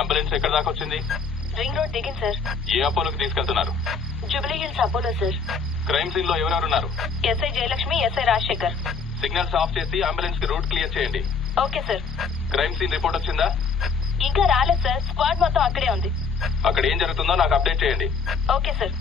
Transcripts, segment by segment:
Ambulance ఎక్కడ దాకా వచ్చింది? రింగ్ రోడ్ దిగింది సార్. ఏ అపోలోకి తీసుకెళ్తున్నారు? Jubilee Hills Apollo sir. Crime scene లో ఎవరెవరున్నారు? SI Jayalakshmi, SI Rajasekhar. Signals off చేసి అంబులెన్స్ కి రూట్ క్లియర్ చేయండి. Okay sir. Crime scene report వచ్చిందా? ఇంకా రాలేదు సార్. స్క్వాడ్ మొత్తం అక్కడే ఉంది. అక్కడ ఏం జరుగుతుందో నాకు అప్డేట్ చేయండి. Okay sir.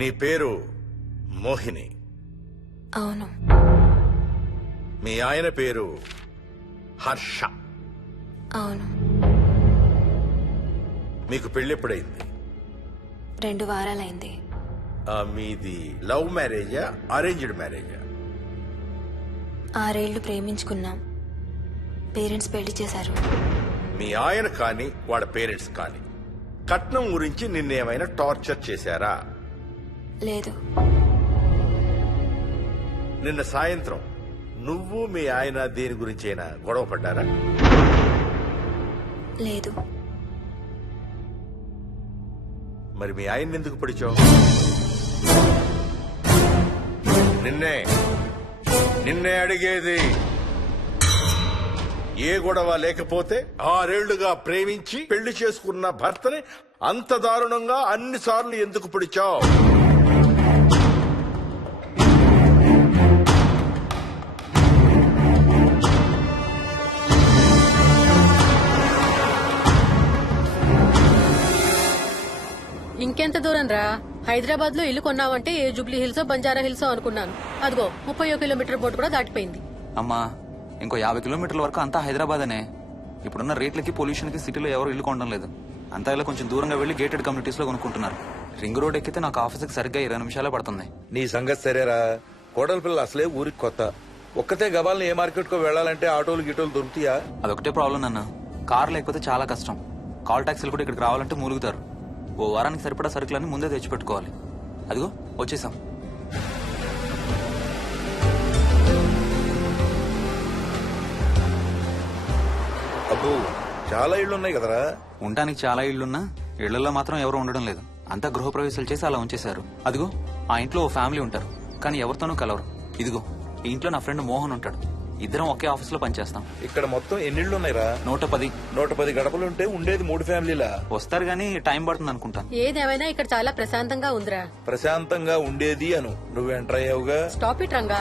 నీ పేరు మోహిని? అవును. మీ ఆయన పేరు హర్ష? అవును. మీకు పెళ్ళెప్పుడైంది? 2 వారాలైంది. మీది లవ్ మ్యారేజా అరేంజ్డ్ మ్యారేజా? 6 ఏళ్లు ప్రేమించుకున్నాం. పేరెంట్స్ పెళ్లి చేశారు. మీ ఆయన కానీ వాళ్ళ పేరెంట్స్ కానీ కట్నం గురించి నిన్నేమైనా టార్చర్ చేశారా? లేదు. నిన్న సాయంత్రం నువ్వు మీ ఆయన దేని గురించైనా గొడవ పడ్డారా? లేదు. మరి మీ ఆయన ఎందుకు పడిచావు? నిన్నే అడిగేది. ఏ గొడవ లేకపోతే 6 ఏళ్లుగా ప్రేమించి పెళ్లి చేసుకున్న భర్తని అంత దారుణంగా అన్నిసార్లు ఎందుకు పిడిచావు? దూరం రా. హైదరాబాద్ లో ఇల్లు కొన్నావంటే ఏ జూబ్లీ హిల్స్ బంజారా హిల్స్ అనుకున్నాను. అదిగో 30 కిలోమీటర్ బోర్డు కూడా దాటిపోయింది. అమ్మా ఇంకో 50 కిలోమీటర్ల వరకు అంతా హైదరాబాద్ అనే. ఇప్పుడున్న రేట్లకి పొల్యూషన్ కి సిటీలో ఎవరు ఇల్లు కొనడం లేదు. అంతా ఇలా కొంచెం దూరంగా వెళ్లి గేటెడ్ కమ్యూనిటీస్ లో కొనుక్కుంటున్నారు. రింగ్ రోడ్ ఎక్కితే నాకు ఆఫీస్కి సరిగ్గా 20 నిమిషాలే పడుతుంది. నీ సంగతి సరేరా, కోడల పిల్ల అసలే ఊరికి కొత్త. ఒక్కతే గబాల్ని ఏ మార్కెట్ కో వెళ్ళాలంటే ఆటోలు గిటోలు దొరుకుతాయా? అదొకటే ప్రాబ్లం నాన్న. కార్ లేకపోతే చాలా కష్టం. కాల్ టాక్సీలు కూడా ఇక్కడికి రావాలంటే మూలుగుతారు. ఓ వారానికి సరిపడా సరుకులన్నీ ముందే తెచ్చిపెట్టుకోవాలి. అదిగో వచ్చేసాం. అబ్బో చాలా ఇళ్ళు ఉన్నాయి కదరా. ఉండటానికి చాలా ఇళ్లున్నా ఇళ్లలో మాత్రం ఎవరు ఉండడం లేదు. అంతా గృహప్రవేశాలు చేసి అలా ఉంచేశారు. అదిగో ఆ ఇంట్లో ఓ ఫ్యామిలీ ఉంటారు, కానీ ఎవరితోనూ కలవరు. ఇదిగో ఈ ఇంట్లో నా ఫ్రెండ్ మోహన్ ఉంటాడు. ఇద్దరం ఒకే ఆఫీస్ లో పనిచేస్తాం. ఇక్కడ మొత్తం ఎన్నిళ్ళు ఉన్నాయిరా? 110. 110 గడపలుంటే ఉండేది 3 ఫ్యామిలీలా. వస్తారు గానీ టైం పడుతుంది అనుకుంటాను. ఏదేమైనా ఇక్కడ చాలా ప్రశాంతంగా ఉందిరా. ప్రశాంతంగా ఉండేది అను, నువ్వు ఎంటర్ అయ్యావుగా. Stop it Ranga.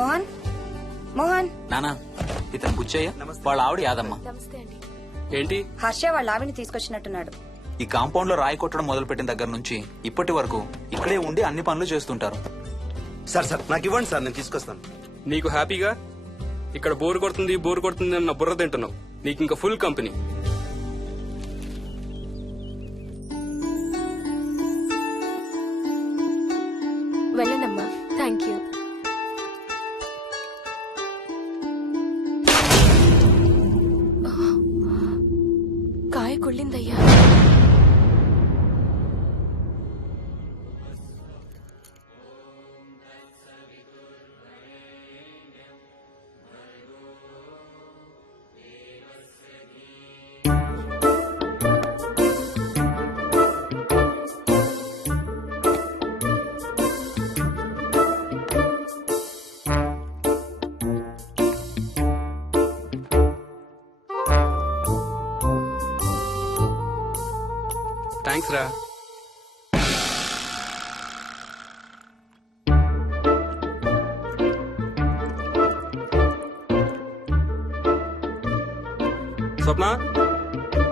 మోహన్ మోహన్ నానా ఇతను బుచ్చయ్య, వాళ్ళ ఆవిడ యాదమ్మ. ఏంటి? హర్ష వాళ్ళ ఆవిని తీసుకొచ్చినట్టున్నాడు. ఈ కాంపౌండ్ లో రాయి కొట్టడం మొదలు పెట్టిన దగ్గర నుంచి ఇప్పటి వరకు ఇక్కడే ఉండి అన్ని పనులు చేస్తుంటారు. సార్ నాకు ఇవ్వండి సార్, నేను తీసుకొస్తాను. నీకు హ్యాపీగా ఇక్కడ బోర్ కొడుతుంది అన్న బుర్ర తింటున్నావు. నీకు ఇంకా ఫుల్ కంపెనీ. వెళ్ళండమ్మా. Thank you. కాయ కుళ్ళిందయ్యా. థ్యాంక్స్ రా.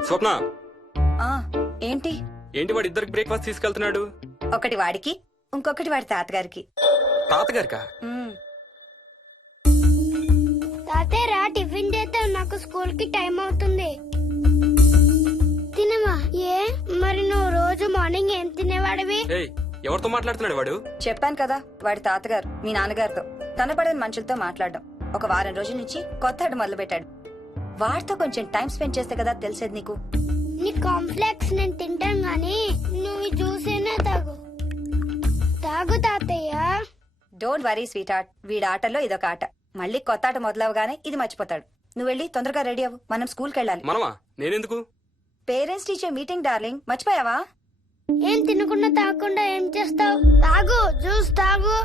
స్వప్న ఆ ఏంటి? ఏంటి వాడు ఇద్దరికి బ్రేక్ఫాస్ట్ తీసుకెళ్తున్నాడు? ఒకటి వాడికి, ఇంకొకటి వాడి తాతగారికి. తాతగారికా? ఉమ్. తాతయ్యరా టిఫిన్ చేద్దాం, నాకు స్కూల్ కి టైం అవుతుంది. తినమా? ఏ మరి నువ్వు రోజు మార్నింగ్ ఏం తినేవాడివి? ఏయ్, ఎవరితో మాట్లాడుతున్నాడు వాడు? చెప్పాను కదా, వాడి తాతగారు మీ నాన్నగారితో కనపడని మనుషులతో మాట్లాడడం. ఒక వారం రోజుల నుంచి కొత్త ఆట మొదలు పెట్టాడు. వాడితో కొంచెం టైం స్పెండ్ చేస్తే కదా తెలిసేది నీకు. నీ కాంప్లెక్స్ నేను తింటాను గాని నువ్వు జ్యూసేనా తాగు. తాగు తాతయ్య. డోంట్ వరీ స్వీట్ హార్ట్, వీడి ఆటల్లో ఇదొక ఆట. మళ్ళీ కొత్త ఆట మొదలవగానే ఇది మర్చిపోతాడు. నువ్వు వెళ్ళి తొందరగా రెడీ అవ్వు, మనం స్కూల్కి వెళ్ళాలి. మనమా? నేనెందుకు? పేరెంట్స్ టీచర్ మీటింగ్ డార్లింగ్, మర్చిపోయావా? ఏం తినకుండా తాగకుండా ఏం చేస్తావు? తాగు, జ్యూస్ తాగు.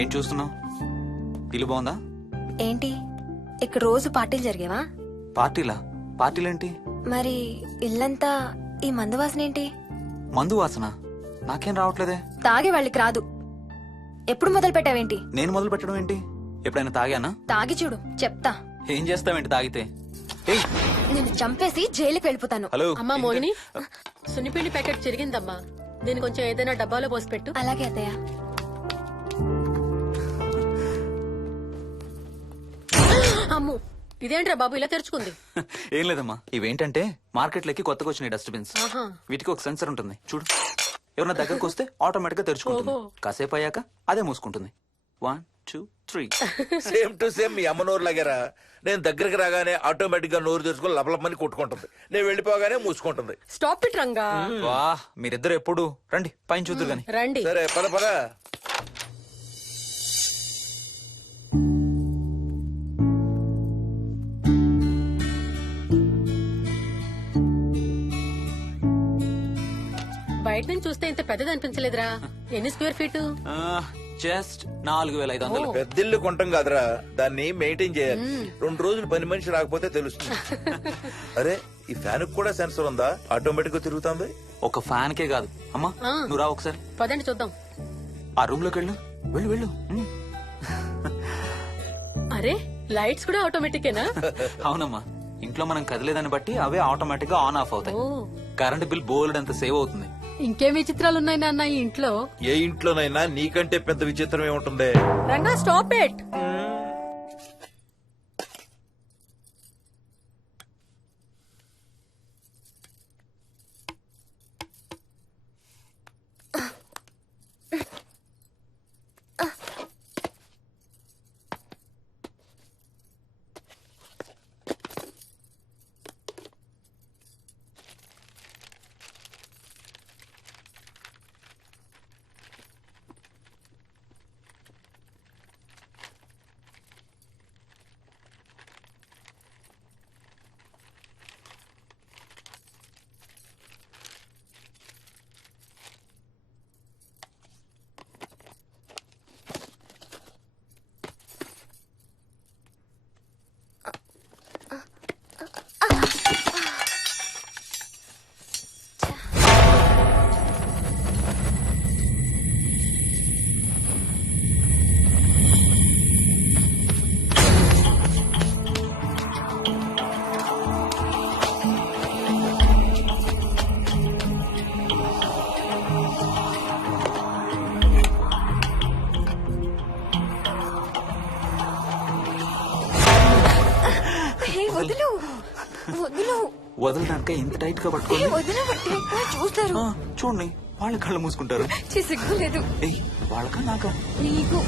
ఏం చూస్తున్నావు? ఇల్లు బాగుందా? ఏంటి ఇక్కడ రోజు పార్టీలు జరిగేవా? పార్టీలా? పార్టీలేంటి? మరి ఇల్లంతా ఈ మందు వాసన ఏంటి? మందు వాసన నాకేం రావట్లేదే. తాగే వాళ్ళకి రాదు. ఎప్పుడు మొదలు పెట్టావేంటి? నేను మొదలు పెట్టడం ఏంటి? ఎప్పుడైనా తాగానా? తాగి చూడు, చెప్తా. ఏం చేస్తావేంటి తాగితే? ఏయ్, నేను చంపేసి జైలుకి వెళ్ళిపోతాను. హలో. అమ్మా మోహిని, సున్నిపిండి ప్యాకెట్ చిరిగిందమ్మా. దీని కొంచెం ఏదైనా డబ్బాలో పోసి పెట్టు. అలాగే అత్తయ్య. అమ్ము, ఇదేంట్రా బాబు ఇలా తెరుచుకుంది? ఏం లేదమ్మా, ఇవేంటంటే మార్కెట్లోకి కొత్తగా వచ్చినాయి డస్ట్బిన్స్. ఆహా. వీటికి ఒక సెన్సర్ ఉంటుంది చూడు. ఎవరన్నా దగ్గరకు వస్తే ఆటోమేటిక్ గా తెరుచుకుంటుంది. ఓహో. కాసేపు అయ్యాక అదే మూసుకుంటుంది. 1 2 3. సేమ్ టు సేమ్ మీ అమ్మ నోరు లాగారా. నేను దగ్గరికి రాగానే ఆటోమేటిక్ గా నోరు తెరుచుకొని లపలపమని కొట్టుకుంటుంది. నేను వెళ్ళిపోగానే మూసుకుంటుంది. Stop it Ranga. వా, మీరిద్దరు ఎప్పుడు రండి పైన చూద్దరు గాని. రండి. సరే పద పద. బయట నుంచి చూస్తే ఇంత పెద్దది అనిపించలేదురా. ఎన్ని స్క్వేర్ ఫీట్? జస్ట్ 4500. పెద్దిల్లు కొంటాం కాదురా, దాన్ని మెయింటైన్ చేయాలి. 2 రోజులు పని మనిషి రాకపోతే తెలుస్తుంది. అరే ఈ ఫ్యాన్ కూడా సెన్సర్ ఉందా? ఆటోమేటిక్ గా తిరుగుతుంది. ఒక ఫ్యాన్ కే కాదు. అమ్మా ఆ. నువ్వు రా ఒకసారి పదండి చూద్దాం. ఆ రూమ్ లోకి వెళ్ళు. వెళ్ళు వెళ్ళు. అరే లైట్స్ కూడా ఆటోమేటికేనా? అవునమ్మా, ఇంట్లో మనం కదిలేదాన్ని బట్టి అవే ఆటోమేటిక్ గా ఆన్ ఆఫ్ అవుతాయి. ఓ కరెంట్ బిల్ బోల్డ్ అంత సేవ్ అవుతుంది. ఇంకేం విచిత్రాలు ఉన్నాయి నాన్న ఈ ఇంట్లో? ఏ ఇంట్లోనైనా నీకంటే పెద్ద విచిత్రం ఏముంటుంది? Ranga stop it. వదులు వదులు వదలడానికే ఇంత టైట్ గా పట్టుకోండి. వదిలి చూస్తారు. చూడండి, వాళ్ళ కళ్ళు మూసుకుంటారు. సిగ్గులేదు ఏయ్, వాళ్ళకా నాకా? నీకు.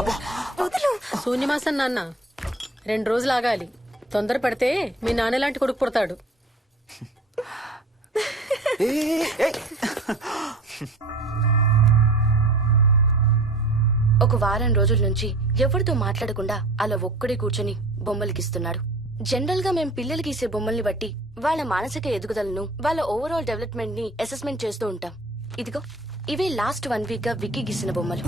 అబ్బా, వదులు. శూన్యమాసం నాన్న 2 రోజులు ఆగాలి. తొందర పడితే మీ నాన్న లాంటి కొడుకు పుడతాడు. ఏయ్, ఏయ్. ఒక వారం రోజుల నుంచి ఎవరితో మాట్లాడకుండా అలా ఒక్కడే కూర్చొని బొమ్మలు గీస్తున్నాడు. జనరల్ గా మేం పిల్లలు గీసే బొమ్మల్ని బట్టి వాళ్ళ మానసిక ఎదుగుదలను, వాళ్ళ ఓవరాల్ డెవలప్మెంట్ ని అసెస్మెంట్ చేస్తూ ఉంటాం. ఇదిగో ఇవే లాస్ట్ 1 వీక్ గా విక్కీ గీసిన బొమ్మలు.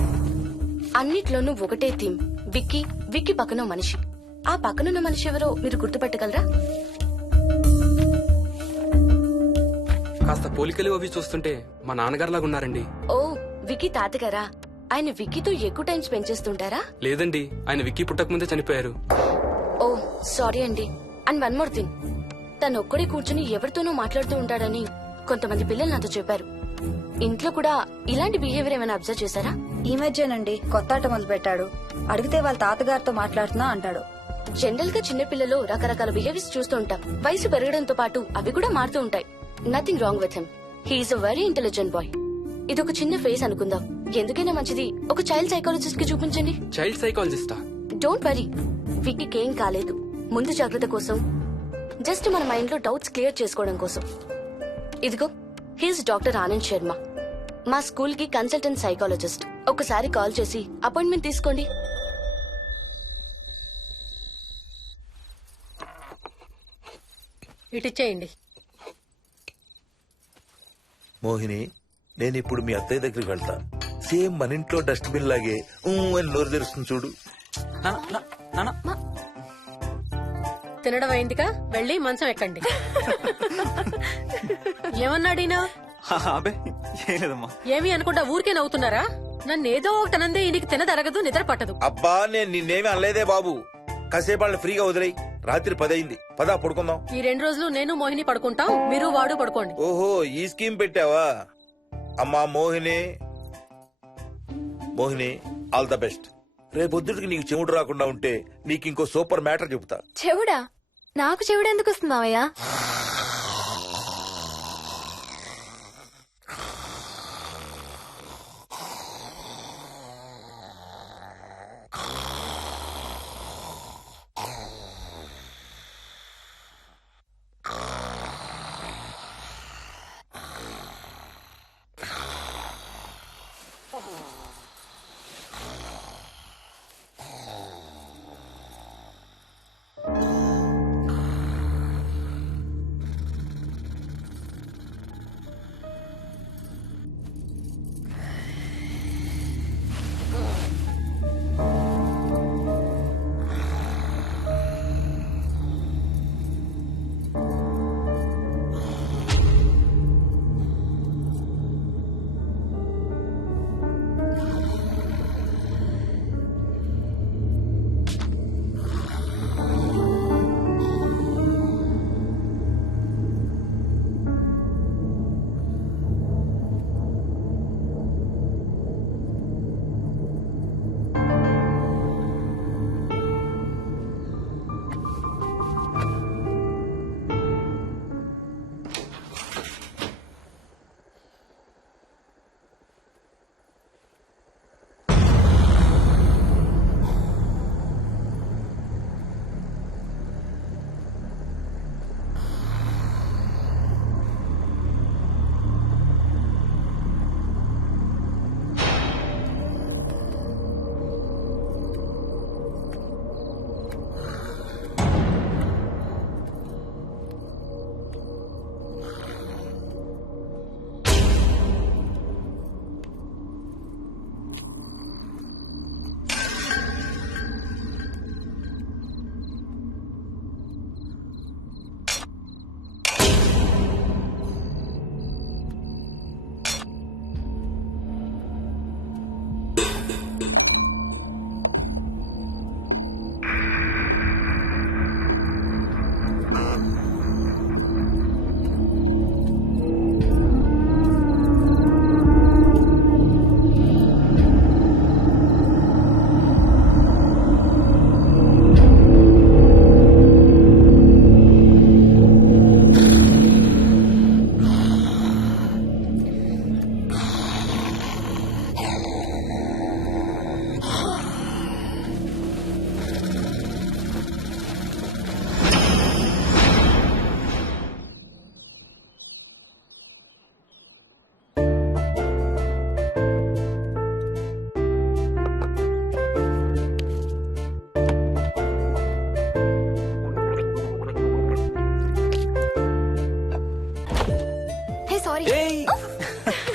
అన్నిట్లోనూ ఒకటే థీమ్, విక్కీ, విక్కీ పక్కన మనిషి. ఆ పక్కనున్న మనిషి ఎవరో మీరు గుర్తుపట్టగలరా? కాస్త పోలికలు అవి చూస్తుంటే మా నాన్నగారులాగా ఉన్నారండి. ఓ, విక్కీ తాతగారా? ఆయన విక్కీతో ఎక్కువ టైం స్పెండ్ చేస్తుంటారా? లేదండి, ఆయన విక్కీ పుట్టక ముందే చనిపోయారు. ఓ సారీ అండి. అండ్ 1 మోర్ థింగ్, తను ఒక్కడే కూర్చుని ఎవరితోనూ మాట్లాడుతూ ఉంటాడని కొంతమంది పిల్లలు నాతో చెప్పారు. ఇంట్లో కూడా ఇలాంటి బిహేవియర్ ఏమైనా అబ్జర్వ్ చేశారా? ఈ మధ్యనండి కొత్త ఆట మొదలు పెట్టాడు. అడిగితే వాళ్ళ తాతగారితో మాట్లాడుతున్నా అంటాడు. జనరల్ గా చిన్న పిల్లలు రకరకాల బిహేవియర్స్ చూస్తూ ఉంటాం. వయసు పెరగడంతో పాటు అవి కూడా మారుతూ ఉంటాయి. Nothing wrong with him. He's a very intelligent boy. ఇదొక చిన్న ఫేస్ అనుకుందాం. ఎందుకైనా మంచిది ఒక చైల్డ్ సైకాలజిస్ట్ కి చూపించండి. చైల్డ్ సైకాలజిస్టా? డోంట్ వరీ, విక్కీకి ఏం కాలేదు. ముందు జాగ్రత్త కోసం, జస్ట్ మన మైండ్ లో డౌట్స్ క్లియర్ చేసుకోవడం కోసం. ఇదిగో హీస్ డాక్టర్ ఆనంద్ శర్మ, మా స్కూల్ కి కన్సల్టెంట్ సైకాలజిస్ట్. ఒకసారి కాల్ చేసి అపాయింట్మెంట్ తీసుకోండి. ఇటిచ్చేయండి. మోహిని, నేను ఇప్పుడు మీ అత్తయ్య దగ్గరికి వెళ్తా. సేమ్ మన ఇంట్లో డస్ట్బిన్ లాగే అని నోరు తెరుస్తుంది చూడు. తినడం అయిందిగా, వెళ్ళి మంచం ఎక్కండి. ఏమన్నాడీనా? అబ్బే ఏం లేదమ్మా. ఏమి అనుకుంటా ఊరికే నవ్వుతున్నారా? నన్ను ఏదో ఒకటి అనందే ఈయనకి తినదరగదు, నిద్ర పట్టదు. అబ్బా, నేను నిన్నేమి అనలేదే బాబు. కాసేపు వాళ్ళని ఫ్రీగా వదిలేయి. రాత్రి 10 అయింది, పదా పడుకుందాం. ఈ 2 రోజులు నేను మోహిని పడుకుంటాం, మీరు వాడు పడుకోండి. ఓహో, ఈ స్కీమ్ పెట్టావా? అమ్మా Mohini, Mohini, all the best. రేపొద్దుటికి నీకు చెవుడు రాకుండా ఉంటే నీకు ఇంకో సూపర్ మ్యాటర్ చెబుతా. చెవుడా? నాకు చెవుడు ఎందుకు వస్తుంది మావయ్య?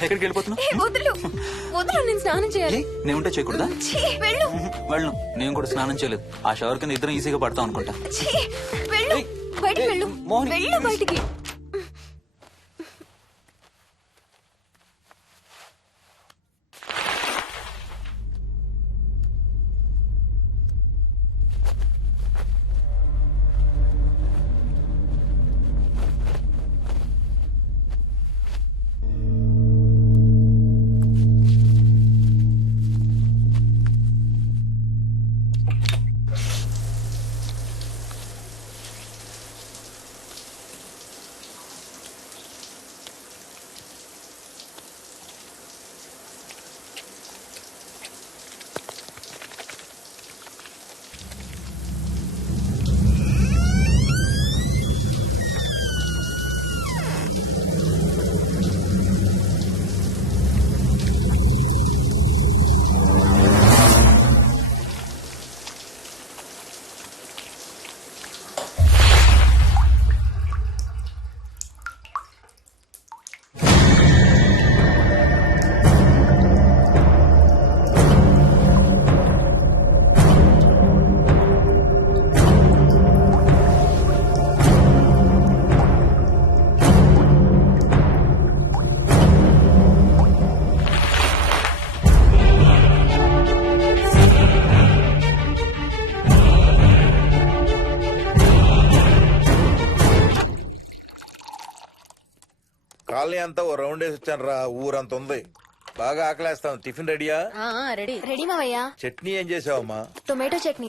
ఎక్కడికి వెళ్ళిపోతున్నావు? ఏ, వదులు వదులు, నేను స్నానం చేయాలి. నేను ఉంటే చేయకూడదా? ఛీ, వెళ్ళు. వెళ్ళను, నేను కూడా స్నానం చేయలేదు. ఆ షవర్ కింద ఇద్దరం ఈజీగా పడతాం అనుకుంటా. ఛీ, వెళ్ళు. ఏయ్, బయటికి ఏయ్, వెళ్ళు. మోహిని, వెళ్ళు బయటికి. కాలనీ అంతా ఓ రౌండ్ వేసి వచ్చాను రా. ఊరంత ఉంది. బాగా ఆకలేస్తాం. టిఫిన్ రెడీయా? రెడీ. రెడీ మావయ్య. చట్నీ ఏం చేసావమ్మా? టొమాటో చట్నీ.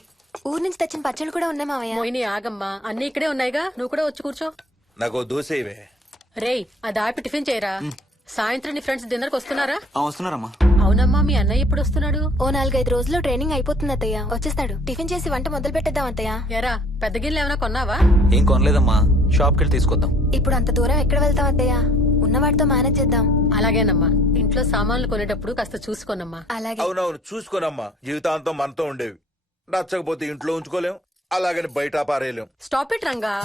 ఊరు నుంచి తెచ్చిన పచ్చళ్ళు కూడా ఉన్నాయి మావయ్య. మోహిని ఆగమ్మా, అన్ని ఇక్కడే ఉన్నాయిగా, నువ్వు కూడా వచ్చి కూర్చో. నాకు ఓ దోశ ఇవే. రేయ్, అది ఆపి టిఫిన్ చేయరా. సాయంత్రం నీ ఫ్రెండ్స్ డిన్నర్ కి వస్తున్నారా? వస్తున్నారమ్మా. అవునమ్మా, మీ అన్నయ్య ఎప్పుడు వస్తున్నాడు? ఓ 4-5 రోజుల్లో ట్రైనింగ్ అయిపోతుంది అత్తయ్య, వచ్చేస్తాడు. టిఫిన్ చేసి వంట మొదలు పెట్టేద్దాం అత్తయ్య. ఎరా, పెద్ద గిన్నెలు ఏమైనా కొన్నావా? ఏం కొనలేదమ్మా, షాప్కి వెళ్ళి తీసుకొద్దాం. ఇప్పుడు అంత దూరం ఎక్కడ వెళ్తాం అత్తయ్య? ఉన్న వాటితో మేనేజ్ చేద్దాం. అలాగేనమ్మా, ఇంట్లో సామాన్లు కొనేటప్పుడు కాస్త చూసుకోనమ్మా. అలాగే. అవునవును, చూసుకోనమ్మా. జీవితాంతం మనతో ఉండేవి. నచ్చకపోతే ఇంట్లో ఉంచుకోలేం, అలాగని బయట పారేయలేం. Stop it Ranga.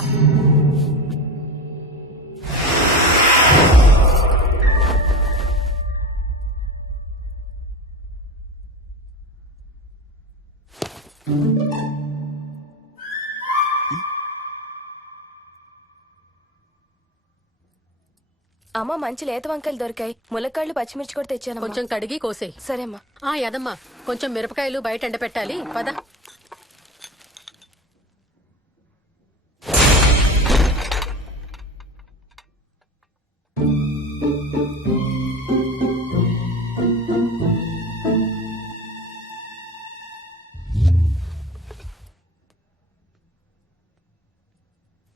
అమ్మ, మంచి లేత వంకాయలు దొరికాయి. ములక్కాళ్ళు, పచ్చిమిర్చి కూడా తెచ్చాను. కొంచెం కడిగి కోసేయ్. సరేమ్మా. యదమ్మా, కొంచెం మిరపకాయలు బయట ఎండబెట్టాలి, పద.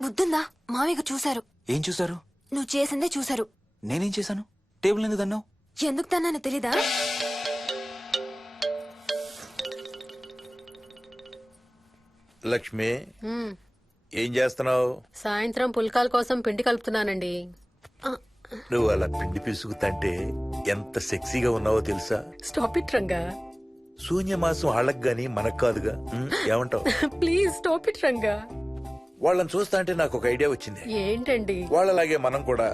బుద్ధుందా? మామయ్య చూశారు. ఏం చూసారు? నువ్వు చేసిందే చూశారు. నేనేం చేశాను? టేబుల్ ఎందుకు దన్నావు? ఎందుకు తన్నానో తెలీదా? లక్ష్మి, ఏం చేస్తున్నావు? సాయంత్రం పుల్కాల కోసం పిండి కలుపుతున్నానండి. నువ్వు అలా పిండి పిసుకుతంటే ఎంత సెక్సీగా ఉన్నావో తెలుసా? Stop it Ranga. శూన్యమాసం వాళ్ళకి గాని మనకు కాదుగా. ఏమంటావు? Please stop it Ranga. వాళ్ళని చూస్తా అంటే నాకు ఒక ఐడియా వచ్చింది. ఏంటండి? వాళ్ళలాగే మనం కూడా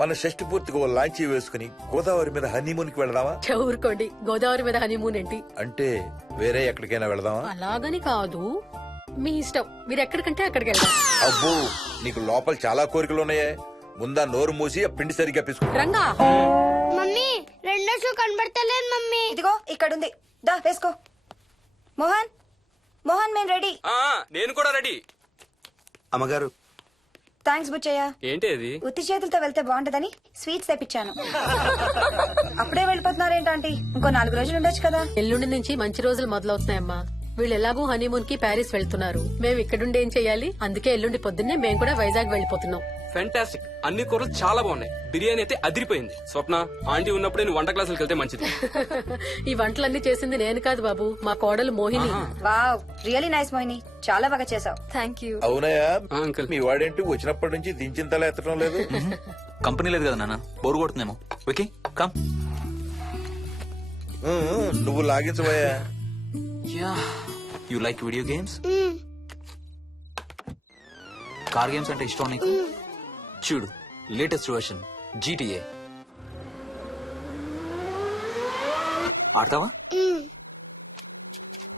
మన షష్టి పూర్తిగా ఓ లాంచీ వేసుకుని గోదావరి మీద హనీమూన్ కి వెళదామా? ఊరుకోండి, గోదావరి మీద హనీమూన్ ఏంటి? అంటే వేరే ఎక్కడికైనా వెళదామా? అలాగని కాదు, మీ ఇష్టం, మీరు ఎక్కడికంటే అక్కడికి వెళ్దాం. అబ్బో, నీకు లోపల చాలా కోరికలు ఉన్నాయే. ముందా నోరు మూసి ఆ పిండి సరిగ్గా పిసుకు. రంగా. మమ్మీ, రెండో షూ కనబడతలేదు మమ్మీ. ఇదిగో ఇక్కడుంది, దా వేసుకో. మోహన్, మోహన్, మేము రెడీ. నేను కూడా రెడీ. అమ్మగారు, థ్యాంక్స్ బుచ్చయ్య. ఏంటి అది? ఉత్తి చేతులతో వెళ్తే బాగుంటదని స్వీట్స్ తెప్పించాను. అప్పుడే వెళ్ళిపోతున్నారేంటంటే ఇంకో 4 రోజులు ఉండొచ్చు కదా. ఎల్లుండి నుంచి మంచి రోజులు మొదలవుతున్నాయమ్మా. వీళ్ళు ఎలాగూ హనీమూన్ కి ప్యారిస్ వెళ్తున్నారు. మేము ఇక్కడుండి ఏం చెయ్యాలి? అందుకే ఎల్లుండి పొద్దున్నే మేము కూడా వైజాగ్ వెళ్ళిపోతున్నాం. ఫెంటాస్టిక్, అన్ని కూరలు చాలా బాగున్నాయి. బిర్యానీ అయితే అదిరిపోయింది. స్వప్న, ఆంటీ ఉన్నప్పుడే నువ్వు వంట క్లాసులకు వెళ్తే మంచిది. ఈ వంటలన్నీ చేసింది నేను కాదు బాబు, మా కోడలు Mohini. Wow, really nice Mohini, చాలా బాగా చేసావు. Thank you. అవునయ్యా, అంకుల్. మీ వాడేంటి వచ్చినప్పటి నుంచి దించింతలా ఎత్తడం లేదు? కంపెనీ లేదు కదా నాన్న, బోరు కొడుతుందేమో. Okay, come. నువ్వు లాగించబోయా? You like video games? Car games అంటే ఇష్టం నీకు? చూడు, లేటెస్ట్ వర్షన్ GTA. ఆడతావా?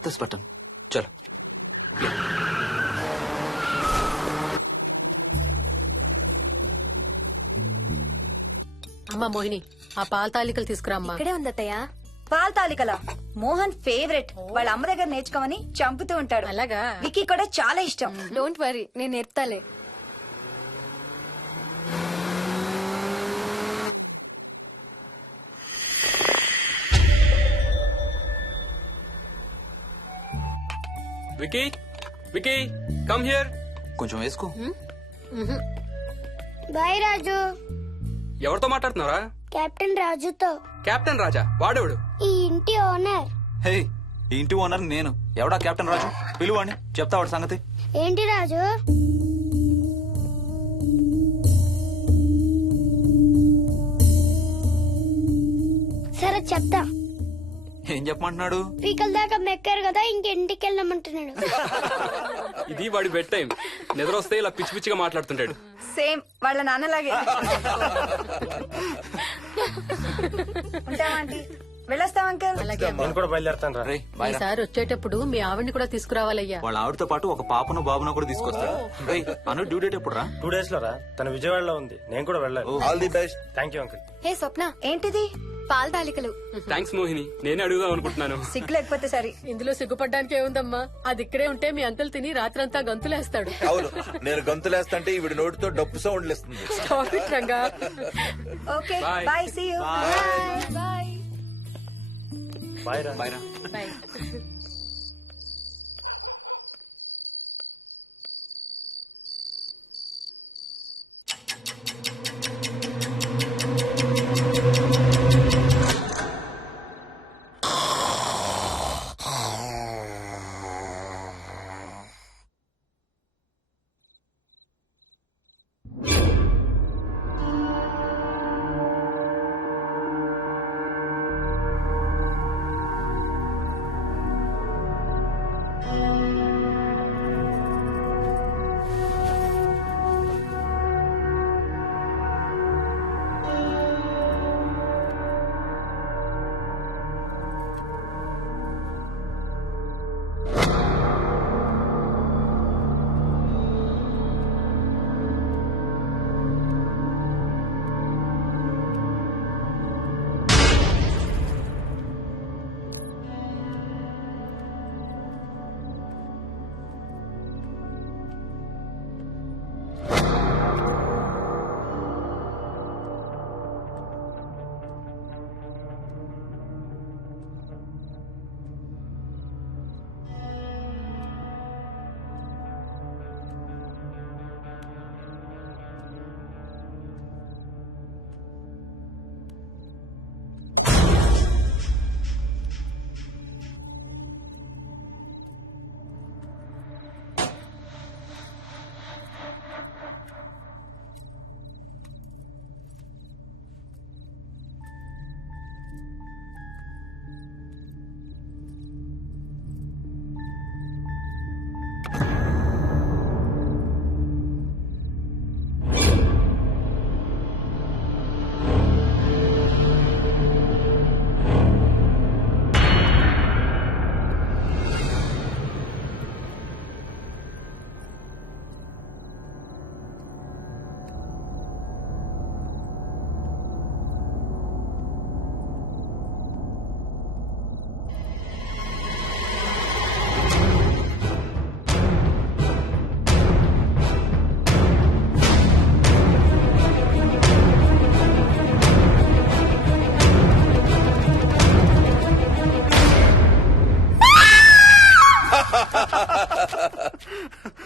దస్ బటన్ చలో. అమ్మా మోహిని, ఆ పాల తాలికలు తీసుకురా అమ్మా. ఇక్కడే ఉంది అత్తయ్య. పాల తాలికల మోహన్ ఫేవరెట్. వాళ్ళ అమ్మ దగ్గర నేర్చుకోమని చంపుతూ ఉంటాడు. అలాగా? వికీ కూడా చాలా ఇష్టం. డోంట్ వరీ, నేను నేర్పుతాలే. Vicky, Vicky, come here. కొంచెం వేసుకో. బాయ్ రాజు. ఎవరితో మాట్లాడుతున్నారా? కెప్టెన్ రాజుతో. కెప్టెన్ రాజా? వాడేవాడు? ఈ ఇంటి ఓనర్. హే, ఈ ఇంటి ఓనర్ నేను. ఎవడా కెప్టెన్ రాజు? పిలువాడిని, చెప్తా వాడి సంగతి. ఏంటి రాజు? సరే చెప్తా. ఏం చెప్పమంటున్నాడు? పీకల దాకా మెక్కారు కదా, ఇంటికి వెళ్ళమంటున్నాడు. ఇది వాడి బెడ్ టైం. నిద్ర వస్తే ఇలా పిచ్చి పిచ్చిగా మాట్లాడుతుంటాడు. సేమ్ వాళ్ళ నాన్నలాగే. ఉంటావా ఆంటీ? వెళ్ళొస్తాం అంకల్. అలాగే అమ్మా. నేను కూడా బయలుదేరతాను రా. రే బాయ్ రా. ఈసారి వచ్చేటప్పుడు మీ ఆవిడ్ని కూడా తీసుకురావాలయ్యా. వాళ్ళ ఆవిడతో పాటు ఒక పాపను బాబును కూడా తీసుకొస్తాడు. రే అను డ్యూ డేట్ ఎప్పుడు రా? 2 days లో రా. తన విజయవాడలో ఉంది, నేను కూడా వెళ్ళాలి. All the best. Thank you uncle. Hey Swapna, ఏంటిది? పాల తాలికలు. థ్యాంక్స్ మోహిని, నేనే అడుగుదాం అనుకుంటున్నాను. సిగ్గు లేకపోతే సరే. ఇందులో సిగ్గుపడ్డానికి ఏముందంమ్మా? అది ఇక్కడే ఉంటే మీ అంకుల్ తిని రాత్రంతా గంతులేస్తాడు. అవును, నేను గంతులేస్తంటే ఈవిడ నోటితో డప్పు సౌండ్లు ఇస్తుంది. Stop it, Ranga. Okay Bye. Bye, see you. Bye. Bye రా. బాయ్ రా. Bye.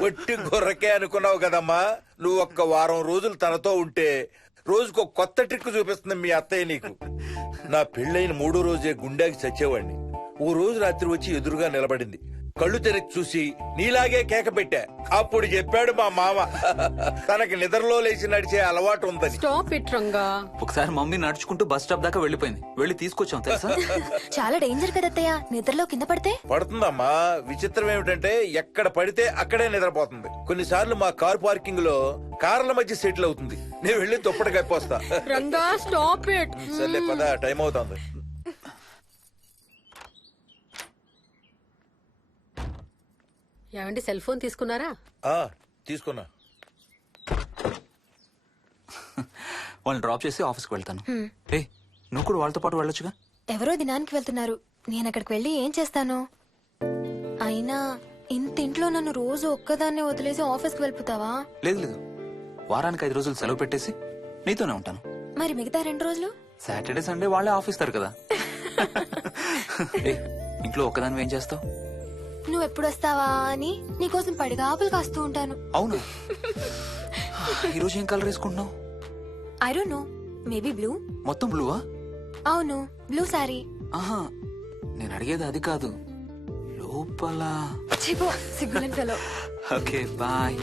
ఒట్టి గొర్రకే అనుకున్నావు కదమ్మా. నువ్వు ఒక్క వారం రోజులు తనతో ఉంటే రోజుకు కొత్త ట్రిక్ చూపిస్తుంది మీ అత్తయ్య నీకు. నా పెళ్ళైన 3వ రోజే గుండెకి చచ్చేవాడిని. ఓ రోజు రాత్రి వచ్చి ఎదురుగా నిలబడింది. కళ్ళు తెరిచి చూసి నీలాగే కేక పెట్టా. అప్పుడు చెప్పాడు మా మామ తనకి నిద్రలో లేచి నడిచే అలవాటు ఉందని. Stop it Ranga. ఒకసారి మమ్మీ నడుచుకుంటూ బస్ స్టాప్ దాకా వెళ్ళిపోయింది. వెళ్ళి తీసుకొచ్చాం తెలుసా. చాలా డేంజర్ కదా అత్తయ్య, నిద్రలో కింద పడితే. పడుతుందమ్మా. విచిత్రం ఏమిటంటే ఎక్కడ పడితే అక్కడే నిద్రపోతుంది. కొన్నిసార్లు మా కార్ పార్కింగ్ లో కార్ల మధ్య సెటిల్ అవుతుంది. నేను వెళ్ళి దుప్పటి కప్పొస్తా. Ranga stop it. సర్లే పద, టైం అవుతుంది. ఏమండి సెల్ ఫోన్ తీసుకున్నారా? ఆ, తీసుకున్నా. వాళ్ళని డ్రాప్ చేసి ఆఫీస్కి వెళ్తాను. ఏ నువ్వు కూడా వాళ్ళతో పాటు వెళ్ళొచ్చుగా. ఎవరో దినానికి వెళ్తున్నారు, నేను అక్కడికి వెళ్ళి ఏం చేస్తాను? అయినా ఇంత ఇంట్లో నన్ను రోజు ఒక్కదాన్నే వదిలేసి ఆఫీస్కి వెళ్ళిపోతావా? లేదు లేదు, వారానికి 5 రోజులు సెలవు పెట్టేసి నీతోనే ఉంటాను. మరి మిగతా 2 రోజులు? సాటర్డే సండే వాళ్ళే ఆఫీస్ తారు కదా. ఏ ఇంట్లో ఒక్కదాని ఏం చేస్తావు? నువ్వు ఎప్పుడు వస్తావా అని నీకోసం పడిగా ఆపులు కాస్తూ ఉంటాను. అవును. ఈరోజు ఏం కలర్ వేసుకుంటున్నావు? I don't know, maybe blue. మొత్తం బ్లూవా? అవును, బ్లూ సారీ. ఆహా, నేను అడిగేది అది కాదు, లోపల. సిగ్గులని ఫెలో. Okay bye.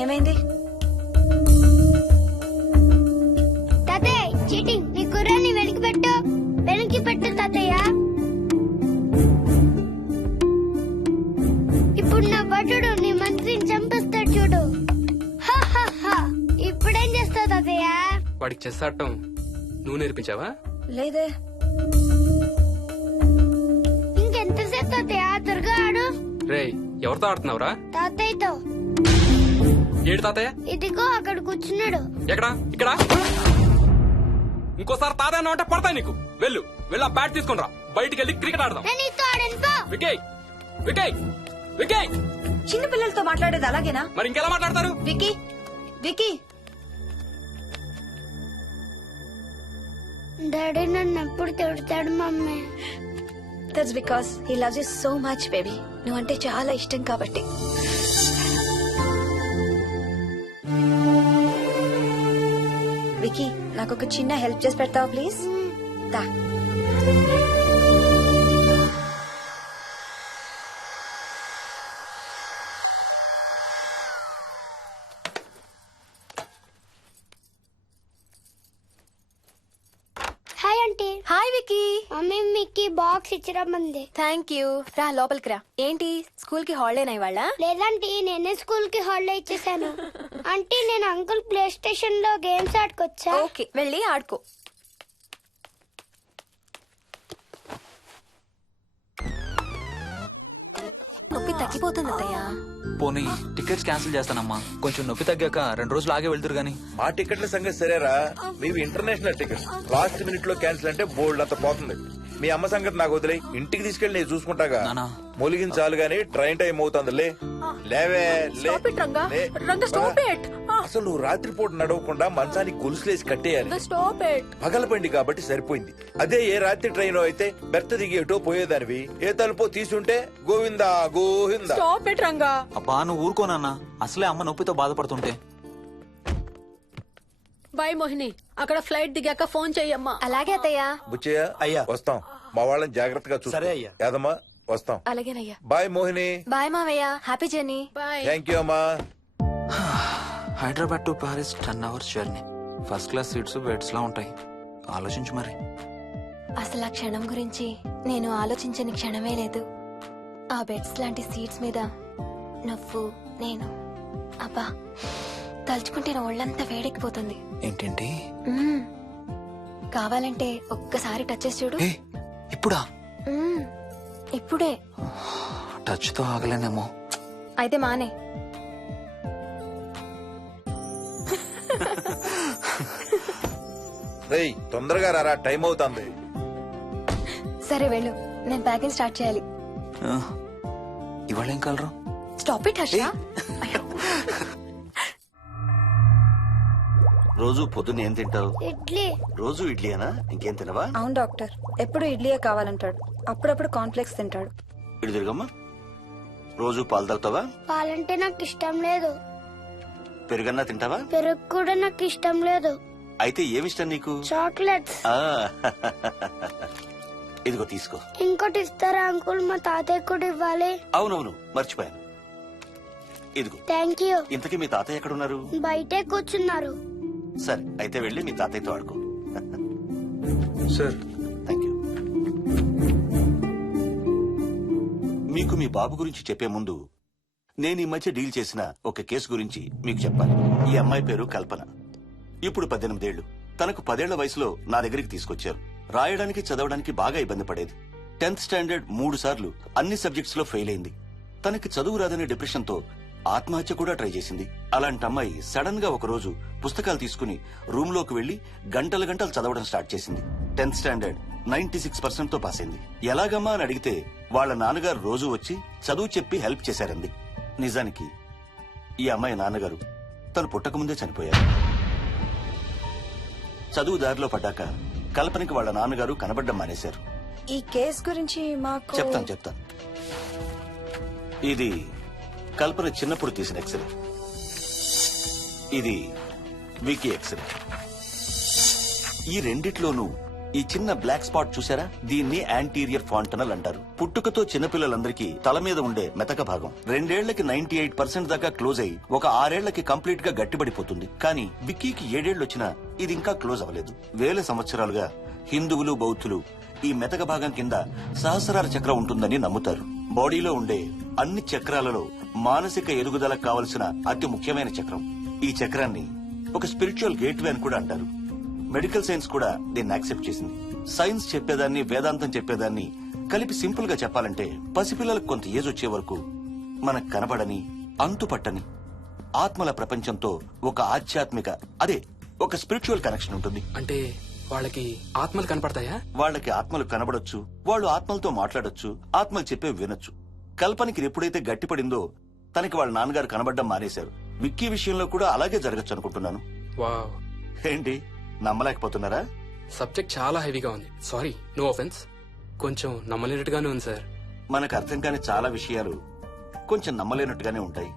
ఏమైంది? తాతయ్య చీటింగ్, నీ కుర్రాన్ని వెనక్కి పెట్టు, వెనక్కి పెట్టు తాతయ్య. ఇప్పుడు నా భటుడు నీ మంత్రిని చంపేస్తాడు చూడు. హా, హా, హా. ఇప్పుడేం చేస్తావు తాతయ్య? వాడికి చెస్ ఆడటం నువ్వు నేర్పించావా? లేదే. ఇంకెంతసేపు తాతయ్య? త్వరగా ఆడు. రేయ్, ఎవరితో ఆడుతున్నావురా? తాతయ్యతో. ఏడు తాతయ్య? ఇదిగో అక్కడ కూర్చున్నాడు. ఎక్కడా? ఇక్కడ. ఇంకోసారి తాతయ్య అంటే పడతాయి నీకు. వెళ్ళు వెళ్ళి ఆ బ్యాట్ తీసుకుని రా, బయటికి వెళ్ళి క్రికెట్ ఆడదాం. నేను నీతో ఆడను పో. వికయ్ వికయ్ వికయ్. చిన్న పిల్లలతో మాట్లాడేది అలాగేనా? మరి ఇంకెలా మాట్లాడతారు? Wiki, wiki. డాడీ నన్ను ఎప్పుడు తిడతాడు mummy. That's because he loves you so much baby. నువ్వంటే చాలా ఇష్టం కాబట్టి. వికీ, నాకు ఒక చిన్న హెల్ప్ చేసి పెడతావా ప్లీజ్? దా. Hi aunty. Hi Vicky. Mummy మీకు కి బాక్స్ ఇచ్చిరమ్మంది. Thank you. రా లోపలికి రా. ఏంటి స్కూల్ కి హాలిడేనా ఇవాళ? లేదంటే నేనే స్కూల్ కి హాలిడే ఇచ్చేసాను. అంటే నేను అంకుల్ ప్లే స్టేషన్ లో గేమ్స్ ఆడుకొచ్చా. ఓకే, వెళ్ళి ఆడుకో. నొప్పి తగ్గిపోతుంది అత్తయ్య. పోనీ టికెట్స్ క్యాన్సిల్ చేస్తానమ్మా. కొంచెం నొప్పి తగ్గాక 2 రోజులు ఆగే వెళ్తురు గానీ. మా టికెట్ల సంగతి సరేరా, మీవి ఇంటర్నేషనల్ టికెట్స్. లాస్ట్ మినిట్ లో క్యాన్సిల్ అంటే బోల్డ్ అంత పోతుంది. మీ అమ్మ సంగతి నాకు వదిలే, ఇంటికి తీసుకెళ్ళి నేను చూసుకుంటాగా. నానా. మొలిగిన చాలు గానీ ట్రైన్ టైం అవుతుంది. లేవే లే. Stop it, Ranga. లే. Ranga, stop it. అసలు నువ్వు రాత్రిపూట నడవకుండా మంచానికి గొలుసులేసి కట్టేయాలి. Stop it. పగలబండి కాబట్టి సరిపోయింది. అదే ఏ రాత్రి ట్రైన్ అయితే బెర్త దిగి ఎటో పోయేదానివి. ఏ తలుపో తీసుంటే గోవిందా గోవిందా. Stop it Ranga. అబ్బా నువ్వు ఊరుకోనన్నా, అసలే అమ్మ నొప్పితో బాధపడుతుంటే. బాయ్ మోహిని, అక్కడ ఫ్లైట్ దిగాక ఫోన్ చెయ్యమ్మా. అలాగే అత్తయ్య. బుచ్చయ్య అయ్యా. వస్తాం. మా వాళ్ళని జాగ్రత్తగా చూసుకో. సరే అయ్యా. యాదమ్మా వస్తాం. అలాగేనయ్యా. బాయ్ మోహిని. బాయ్ మావయ్య. Happy journey. Bye. Thank you అమ్మా. Hyderabad to Paris 10 hours journey. First class seats beds లా ఉంటాయి. ఆలోచించు మరి. అసలు ఆ క్షణం గురించి నేను ఆలోచించని క్షణమే లేదు. ఆ బెడ్స్ లాంటి సీట్స్ మీద నువ్వు నేను, అబ్బా తలుచుకుంటే నా ఒళ్ళంతా వేడెక్కిపోతుంది. ఏంటేంటి? మ్మ్. కావాలంటే ఒక్కసారి టచ్ చేసి చూడు. ఏ ఇప్పుడా? మ్మ్. ఇప్పుడే. టచ్ తో ఆగలేనేమో. అయితే మానే. రేయ్ తొందరగా రారా, టైం అవుతుంది. సరే వెళ్ళు, నేను ప్యాకింగ్ స్టార్ట్ చేయాలి. ఆ, ఇవాళ ఏం కలరు? Stop it Harsha. అయ్యో. రోజు పొద్దున్న ఏం తింటావు? ఇడ్లీ. రోజు ఇడ్లీనా? ఇంకేం తినవా? అవును డాక్టర్, ఎప్పుడు ఇడ్లీయే కావాలంటాడు. అప్పుడప్పుడు కాన్ఫ్లెక్స్ తింటాడు. ఇటు తిరగమ్మా. రోజు పాలు తాగుతావా? పాలంటే నాకు ఇష్టం లేదు. పెరుగన్నా తింటావా? పెరుగు కూడా నాకు ఇష్టం లేదు. అయితే ఏమిష్టం నీకు? చాక్లెట్స్. ఆ, ఇదిగో తీసుకో. ఇంకోటి ఇస్తారా అంకుల్? మా తాతయ్య కూడా ఇవ్వాలి. అవునవును మర్చిపోయాను. ఇదిగో. Thank you. ఇంతకీ మీ తాతయ్య ఎక్కడున్నారు? బయటే కూర్చున్నారు. సరే అయితే వెళ్ళి మీ తాతయ్యతో ఆడుకో. Sir thank you. మీకు మీ బాబు గురించి చెప్పే ముందు నేను ఈ మధ్య డీల్ చేసిన ఒక కేసు గురించి మీకు చెప్పాలి. ఈ అమ్మాయి పేరు కల్పన. ఇప్పుడు 18 ఏళ్లు. తనకు 10 ఏళ్ల వయసులో నా దగ్గరికి తీసుకొచ్చారు. రాయడానికి చదవడానికి బాగా ఇబ్బంది పడేది. 10th స్టాండర్డ్ 3 సార్లు అన్ని సబ్జెక్ట్స్ లో ఫెయిల్ అయింది. తనకి చదువు రాదనే డిప్రెషన్ తో ఆత్మహత్య కూడా ట్రై చేసింది. అలాంటి అమ్మాయి సడన్ గా ఒక రోజు పుస్తకాలు తీసుకుని రూమ్ లోకి వెళ్లి గంటలు గంటలు చదవడం స్టార్ట్ చేసింది. 10th స్టాండర్డ్ 96% తో పాస్ అయింది. ఎలాగమ్మా అని అడిగితే వాళ్ళ నాన్నగారు రోజు వచ్చి చదువు చెప్పి హెల్ప్ చేశారంది. నిజానికి ఈ అమ్మాయి నాన్నగారు తను పుట్టకముందే చనిపోయారు. చదువు దారిలో పడ్డాక కల్పనకి వాళ్ళ నాన్నగారు కనబడ్డం మానేశారు. ఈ కేస్ గురించి మాకు చెప్తాను. ఇది కల్పన చిన్నప్పుడు తీసిన ఎక్స్రే. ఇది వికీ ఎక్స్రే. ఈ రెండిట్లోనూ ఈ చిన్న బ్లాక్ స్పాట్ చూసారా? దీన్ని యాంటీరియర్ ఫాంటనల్ అంటారు. పుట్టుకతో చిన్నపిల్లలందరికీ తల మీద ఉండే మెతక భాగం 2 ఏళ్లకి 98% దాకా క్లోజ్ అయి ఒక 6 ఏళ్లకి కంప్లీట్ గా గట్టిపడిపోతుంది. కానీ విక్కీకి 7 ఏళ్లు వచ్చినా ఇది ఇంకా క్లోజ్ అవ్వలేదు. వేల సంవత్సరాలుగా హిందువులు బౌద్ధులు ఈ మెతక భాగం కింద సహస్రార చక్రం ఉంటుందని నమ్ముతారు. బాడీలో ఉండే అన్ని చక్రాలలో మానసిక ఎదుగుదలకు కావలసిన అతి ముఖ్యమైన చక్రం. ఈ చక్రాన్ని ఒక స్పిరిచువల్ గేట్వే అని కూడా అంటారు. మెడికల్ సైన్స్ కూడా దీన్ని యాక్సెప్ట్ చేసింది. సైన్స్ చెప్పేదాన్ని వేదాంతం చెప్పేదాన్ని కలిపి సింపుల్ గా చెప్పాలంటే పసిపిల్లలకు కొంత ఏజ్ వచ్చే వరకు మనకు కనబడని అంతుపట్టని ఆత్మల ప్రపంచంతో ఒక ఆధ్యాత్మిక ఒక స్పిరిచువల్ కనెక్షన్ ఉంటుంది. అంటే వాళ్ళకి ఆత్మలు కనపడతాయా? వాళ్ళకి ఆత్మలు కనబడొచ్చు, వాళ్ళు ఆత్మలతో మాట్లాడొచ్చు, ఆత్మలు చెప్పే వినొచ్చు. కల్పనకి ఎప్పుడైతే గట్టిపడిందో తనకి వాళ్ళ నాన్నగారు కనబడ్డం మానేశారు. విక్కీ విషయంలో కూడా అలాగే జరగచ్చు అనుకుంటున్నాను. వావ్, ఏంటి నమ్మలేకపోతున్నారా? సబ్జెక్ట్ చాలా హెవీగా ఉంది. Sorry, no offence. కొంచెం నమ్మలేనట్టుగానే ఉంది సార్. మనకు అర్థం కాని చాలా విషయాలు కొంచెం నమ్మలేనట్టుగానే ఉంటాయి.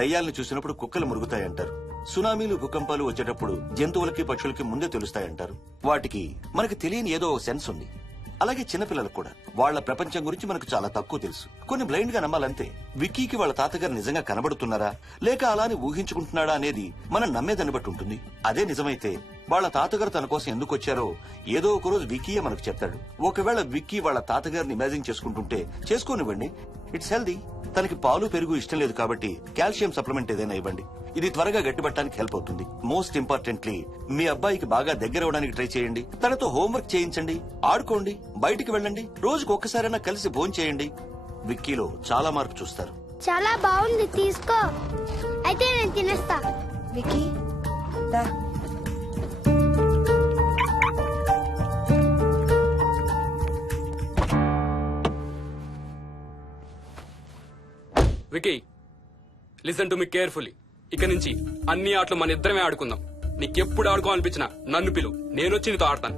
దయ్యాలను చూసినప్పుడు కుక్కలు మురుగుతాయంటారు. సునామీలు భూకంపాలు వచ్చేటప్పుడు జంతువులకి పక్షులకి ముందే తెలుస్తాయంటారు. వాటికి మనకి తెలియని ఏదో సెన్స్ ఉంది. అలాగే చిన్నపిల్లలకు కూడా వాళ్ళ ప్రపంచం గురించి మనకు చాలా తక్కువ తెలుసు. కొన్ని బ్లైండ్ గా నమ్మాలంతే. విక్కీకి వాళ్ళ తాతగారు నిజంగా కనబడుతున్నారా లేక అలానే ఊహించుకుంటున్నాడా అనేది మనం నమ్మేదాన్ని బట్టి ఉంటుంది. అదే నిజమైతే వాళ్ళ తాతగారు తన కోసం ఎందుకు వచ్చారో ఏదో ఒక రోజు విక్కీయే మనకు చెప్తాడు. ఒకవేళ విక్కీ వాళ్ళ తాతగారిని ఇమాజిన్ చేసుకుంటుంటే చేసుకోనివ్వండి, ఇట్స్ హెల్దీ. తనకి పాలు పెరుగు ఇష్టం లేదు కాబట్టి కాల్షియం సప్లిమెంట్ ఏదైనా ఇవ్వండి. ఇది త్వరగా గట్టిపట్టడానికి హెల్ప్ అవుతుంది. మోస్ట్ ఇంపార్టెంట్లీ మీ అబ్బాయికి బాగా దగ్గర అవడానికి ట్రై చేయండి. తనతో హోంవర్క్ చేయించండి, ఆడుకోండి, బయటికి వెళ్ళండి, రోజుకు ఒక్కసారైనా కలిసి భోజనం చేయండి. విక్కీలో చాలా మార్పు చూస్తారు. చాలా బాగుంది, తీసుకో. అయితే నేను తినేస్తా. విక్కీ దా. Vicky, listen to me carefully. ఇక నుంచి అన్ని ఆటలు మన ఇద్దరమే ఆడుకుందాం. నీకెప్పుడు ఆడుకోవాలనిపించినా నన్ను పిలు, నేనొచ్చి నీతో ఆడతాను.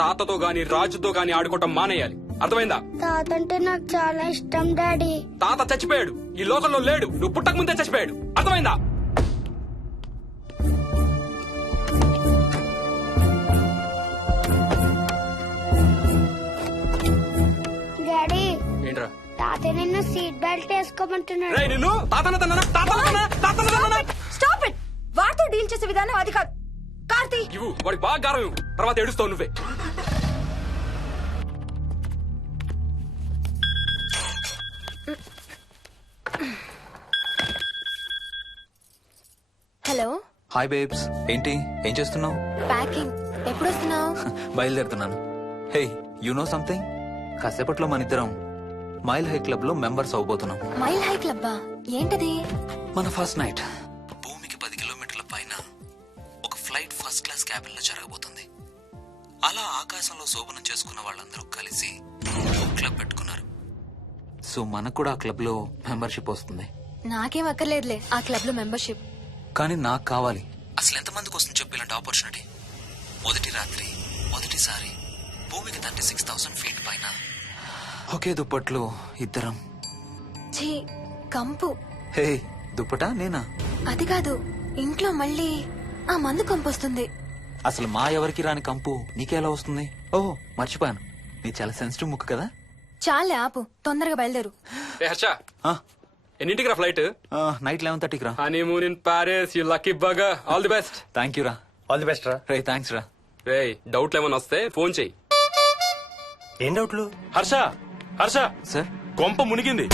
తాతతో గాని రాజుతో గాని ఆడుకోవటం మానేయాలి, అర్థమైందా? తాత అంటే నాకు చాలా ఇష్టం డాడీ. తాత చచ్చిపోయాడు, ఈ లోకంలో లేడు. నువ్వు పుట్టక ముందే చచ్చిపోయాడు, అర్థమైందా? డాడీ ఏంట్రా? తాత నిన్ను సీట్ బెల్ట్ వేసుకోమంటున్నాడు. రేయ్, నిన్ను స్టాప్ ఇట్. వాడితో డీల్ చేసే విధానం అది కాదు. కార్తీ, ఇవ్వు, వాడికి బాగా గారం ఇవ్వు, తర్వాత ఏడుస్తావు నువ్వే. హలో. హాయ్ బేబ్స్, ఏంటి ఏం చేస్తున్నావు? ప్యాకింగ్. ఎప్పుడు వస్తున్నావు? బయలుదేరుతున్నాను. Hey, you know something? కాసేపట్లో మన ఇద్దరం మైల్ హై క్లబ్ లో మెంబర్స్ అవబోతున్నాం. మైల్ హై క్లబ్బా? ఏంటది? మన ఫస్ట్ నైట్ భూమికి 10 కిలోమీటర్ల పైన ఒక ఫ్లైట్ ఫస్ట్ క్లాస్ క్యాబిన్ లో జరగబోతుంది. అలా ఆకాశంలో శోభనం చేసుకున్న వాళ్ళందరూ కలిసి ఒక క్లబ్ పెట్టుకున్నారు. సో మనకు కూడా ఆ క్లబ్ లో మెంబర్షిప్ వస్తుంది. నాకేం అక్కర్లేదులే ఆ క్లబ్ లో మెంబర్షిప్. కానీ నాకు కావాలి. అసలు ఎంతమందికి వస్తుంది చెప్పు ఇలాంటి ఆపర్చునిటీ? మొదటి రాత్రి, మొదటిసారి భూమికి 36,000 ఫీట్ పైన ఒకే దుప్పట్లో ఇద్దరం. ఛీ, కంపు. హే, దుప్పటా నేనా? అది కాదు, ఇంట్లో మళ్ళీ ఆ మందు కంపు వస్తుంది. అసలు మా ఎవరికి రాని కంపు నీకెలా వస్తుంది? ఓహో, మర్చిపోయాను, నీ చాలా సెన్సిటివ్ ముక్కు కదా. చాలే ఆపు, తొందరగా బయలుదేరు. ఏ హర్ష, ఎన్నింటికి రా ఫ్లైట్? నైట్ 11:30కి రా. Honeymoon in Paris, you lucky బగా. All the best. Thank you రా. ఆల్ ది బెస్ట్ రా. రే, థ్యాంక్స్ రా. రే, డౌట్లు ఏమైనా వస్తే ఫోన్ చెయ్యి. ఏం డౌట్లు? హర్ష, హర్ష, సార్, కొంప మునిగింది.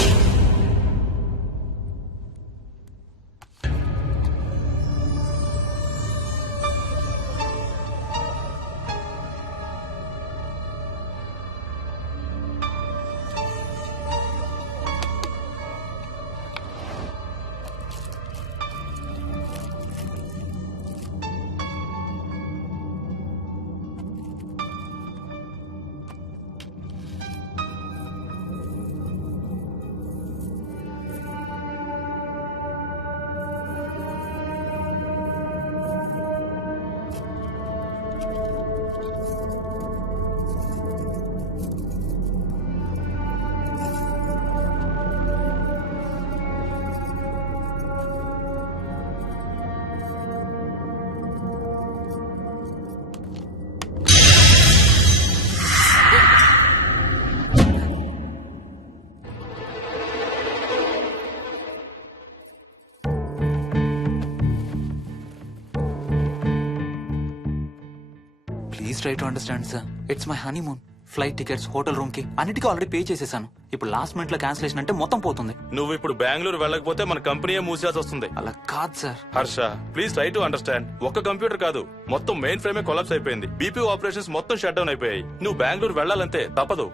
Please try to understand sir. It's my honeymoon. Flight tickets, hotel room కి అన్నిటికీ ఆల్రెడీ పే చేసేసాను. ఇప్పుడు లాస్ట్ మినిట్ లో క్యాన్సిలేషన్ అంటే మొత్తం పోతుంది. నువ్వు ఇప్పుడు బెంగళూరు వెళ్ళకపోతే మన కంపెనీయే మూసేయాల్సి వస్తుంది. అలా కాదు sir. Harsha, please try to understand. ఒక్క కంప్యూటర్ కాదు, మొత్తం మెయిన్ ఫ్రేమే కొలాప్స్ అయిపోయింది. బీపీ ఆపరేషన్స్ మొత్తం షట్ డౌన్ అయిపోయాయి. నువ్వు బెంగళూరు వెళ్ళాలంటే తప్పదు.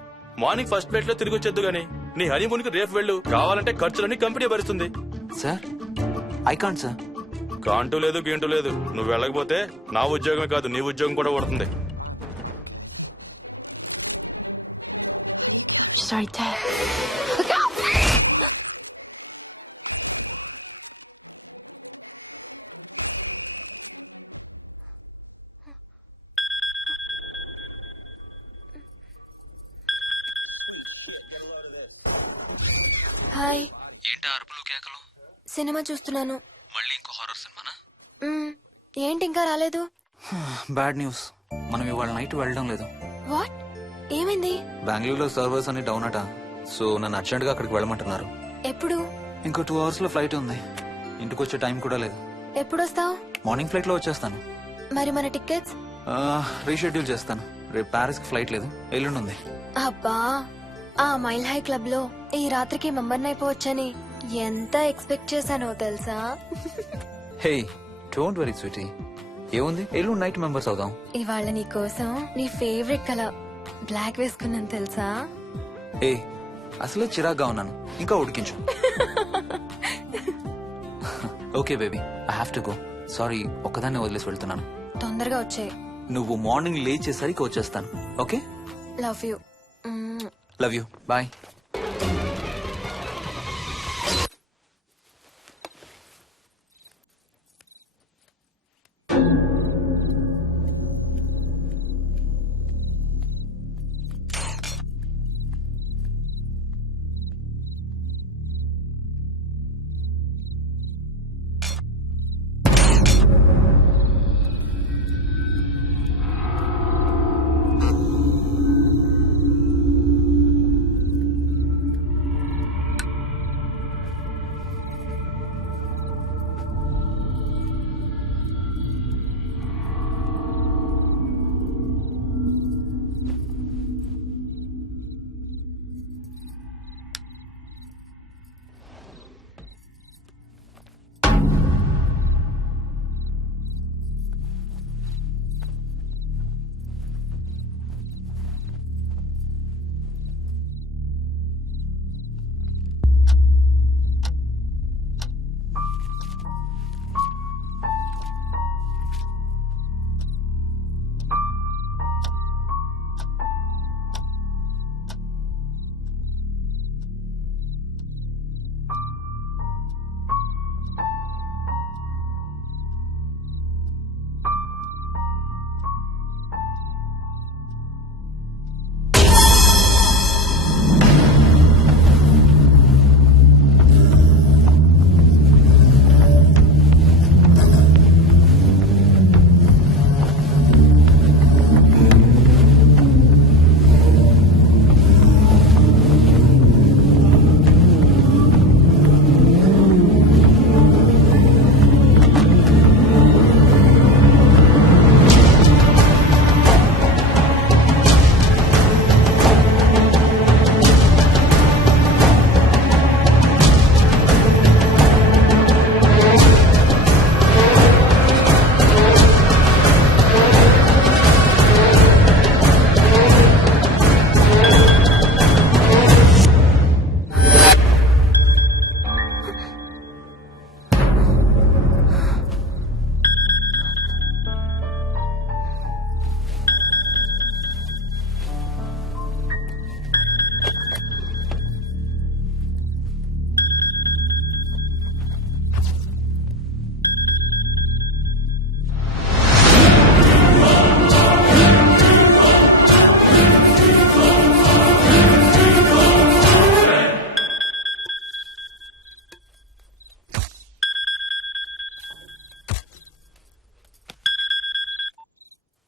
మార్నింగ్ ఫస్ట్ ఫ్లైట్ లో తిరిగి వచ్చేద్దు గానీ నీ హనీమూన్ కి రేపు వెళ్ళు. కావాలంటే ఖర్చులన్నీ కంపెనీ భరిస్తుంది. Sir, I can't sir. కాంటూ లేదు, గీంటూ లేదు. నువ్వు వెళ్ళకపోతే నా ఉద్యోగమే కాదు, నీ ఉద్యోగం కూడా పడుతుంది. Sorry, Dad. హాయ్. ఏంటి అరుపులు కేకలు? సినిమా చూస్తున్నాను. మళ్ళీ ఇంకో హారర్ సినిమానా? ఏంటి ఇంకా రాలేదు? బ్యాడ్ న్యూస్, మనం ఇవాళ నైట్ వెళ్ళడం లేదు. వాట్? ఏమైంది? బెంగళూరులో సర్వర్స్ అన్ని డౌన్ అట. సో నన్ను అర్జెంట్ గా అక్కడికి వెళ్ళమంటున్నారు. ఎప్పుడు? ఇంకో 2 hours లో ఫ్లైట్ ఉంది. ఇంటికి వచ్చే టైం కూడా లేదు. ఎప్పుడు వస్తావు? మార్నింగ్ ఫ్లైట్ లో వచ్చేస్తాను. మరి మన టికెట్స్? రీషెడ్యూల్ చేస్తాను. రేపు ప్యారిస్ కి ఫ్లైట్ లేదు, ఎల్లుండి ఉంది. అబ్బా, ఆ మైల్ హై క్లబ్ లో ఈ రాత్రికి మెంబర్ అయిపోవచ్చని ఎంత ఎక్స్పెక్ట్ చేశానో తెలుసా? హే డోంట్ వరీ స్వీటీ, ఏముంది ఎల్లుండి నైట్ మెంబర్స్ అవుదాం. ఇవాళ నీ కోసం నీ ఫేవరెట్ కలర్ బ్లాక్ వేసుకున్నాను తెలుసా? ఏ అసలే చిరాగ్గా ఉన్నాను, ఇంకా ఉడికించు. Okay baby, I have to go. Sorry, ఒక్కదాన్ని వదిలేసి వెళ్తున్నాను. తొందరగా వచ్చే. నువ్వు మార్నింగ్ లేచేసరికి వచ్చేస్తాను. Okay, love you. Love you, bye.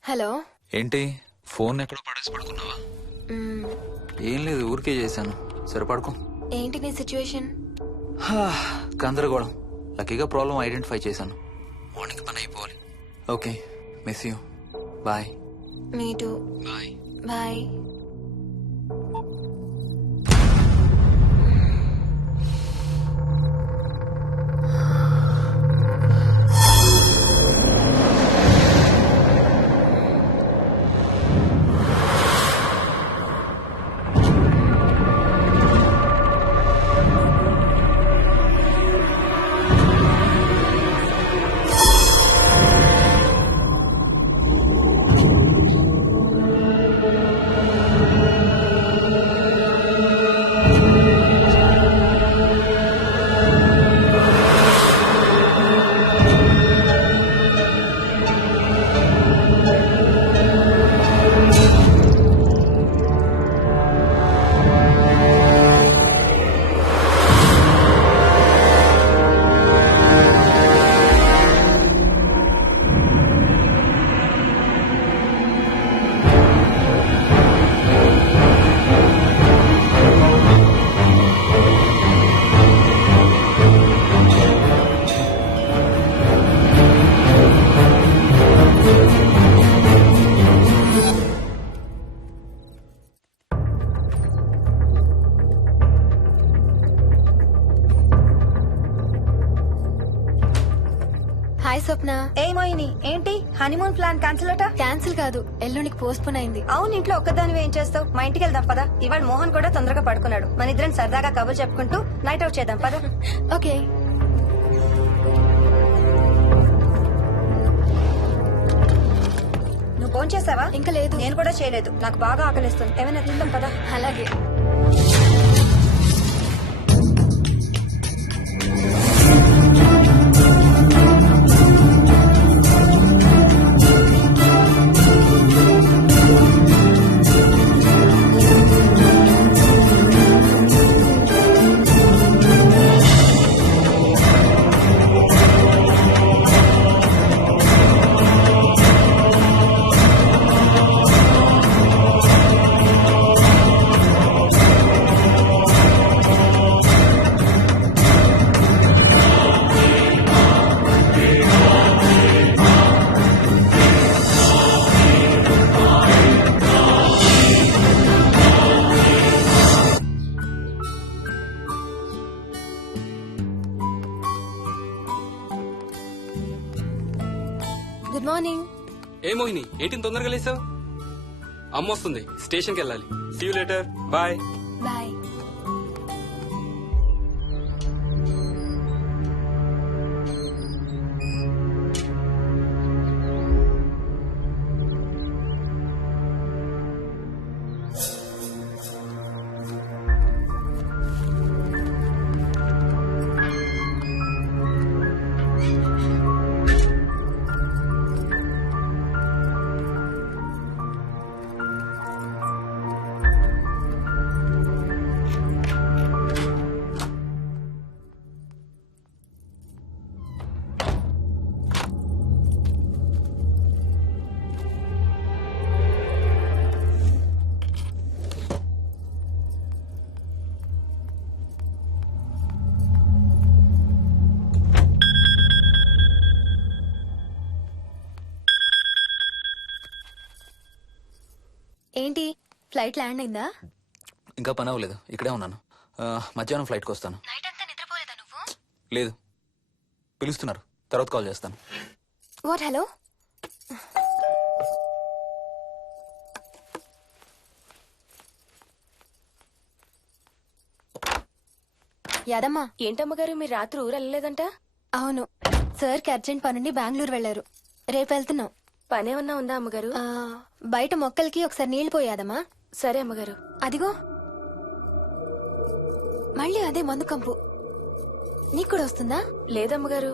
Hello. ఏంటి ఫోన్ ఎక్కడో పడేసి పడుకున్నావా? ఏం లేదు, ఊరికే చేశాను. సరే పడుకో. ఏంటి నీ సిచ్యువేషన్? గందరగోళం. లక్కీగా ప్రాబ్లం ఐడెంటిఫై చేశాను. మార్నింగ్ పని అయిపోవాలి. Okay, miss you. Bye. Me too. Bye. Bye. Swapna. ఏ మోహిని, ఏంటి హనీమూన్ ప్లాన్ క్యాన్సిల్ అట? క్యాన్సిల్ కాదు, ఎల్లుండికి పోస్ట్ పోన్ అయింది. అవును, ఇంట్లో ఒక్కదానివి ఏం చేస్తావు? మా ఇంటికి వెళ్దాం పదా. ఇవాళ మోహన్ కూడా తొందరగా పడుకున్నాడు. మన ఇద్దరం సరదాగా కబుర్లు చెప్పుకుంటూ నైట్ అవుట్ చేద్దాం పదా. ఓకే. నువ్వు ఫోన్ చేసావా? ఇంకా లేదు. నేను కూడా చేయలేదు. నాకు బాగా ఆకలిస్తుంది. ఏమైనా తిందాం పదా. అలాగే. Good morning. ఏ మోహిని, ఏంటి తొందరగా లేసావు? అమ్మ వస్తుంది, స్టేషన్కి వెళ్ళాలి. See you later. Bye. Bye. ఏంటి, ఫ్లైట్ ల్యాండ్ అయిందా? ఇంకా పని అవ్వలేదు, ఇక్కడే ఉన్నాను. మధ్యాహ్నం ఫ్లైట్కి వస్తాను. నైట్ అంతా నిద్రపోలేదా నువ్వు? లేదు, పిలుస్తున్నారు, తర్వాత కాల్ చేస్తాను. వాట్? హలో. యాదమ్మా. ఏంటమ్మగారు, మీరు రాత్రి ఊరు వెళ్ళలేదంట? అవును, సార్కి అర్జెంట్ పనుండి బెంగళూరు వెళ్లారు. రేపు వెళ్తున్నాం. పనేమన్నా ఉందా అమ్మగారు? బయట మొక్కలకి ఒకసారి నీళ్లు పోయాదమ్మా. సరే అమ్మగారు. అదిగో మళ్ళీ అదే మందు కంపు. నీకు కూడా వస్తుందా? లేదమ్మగారు.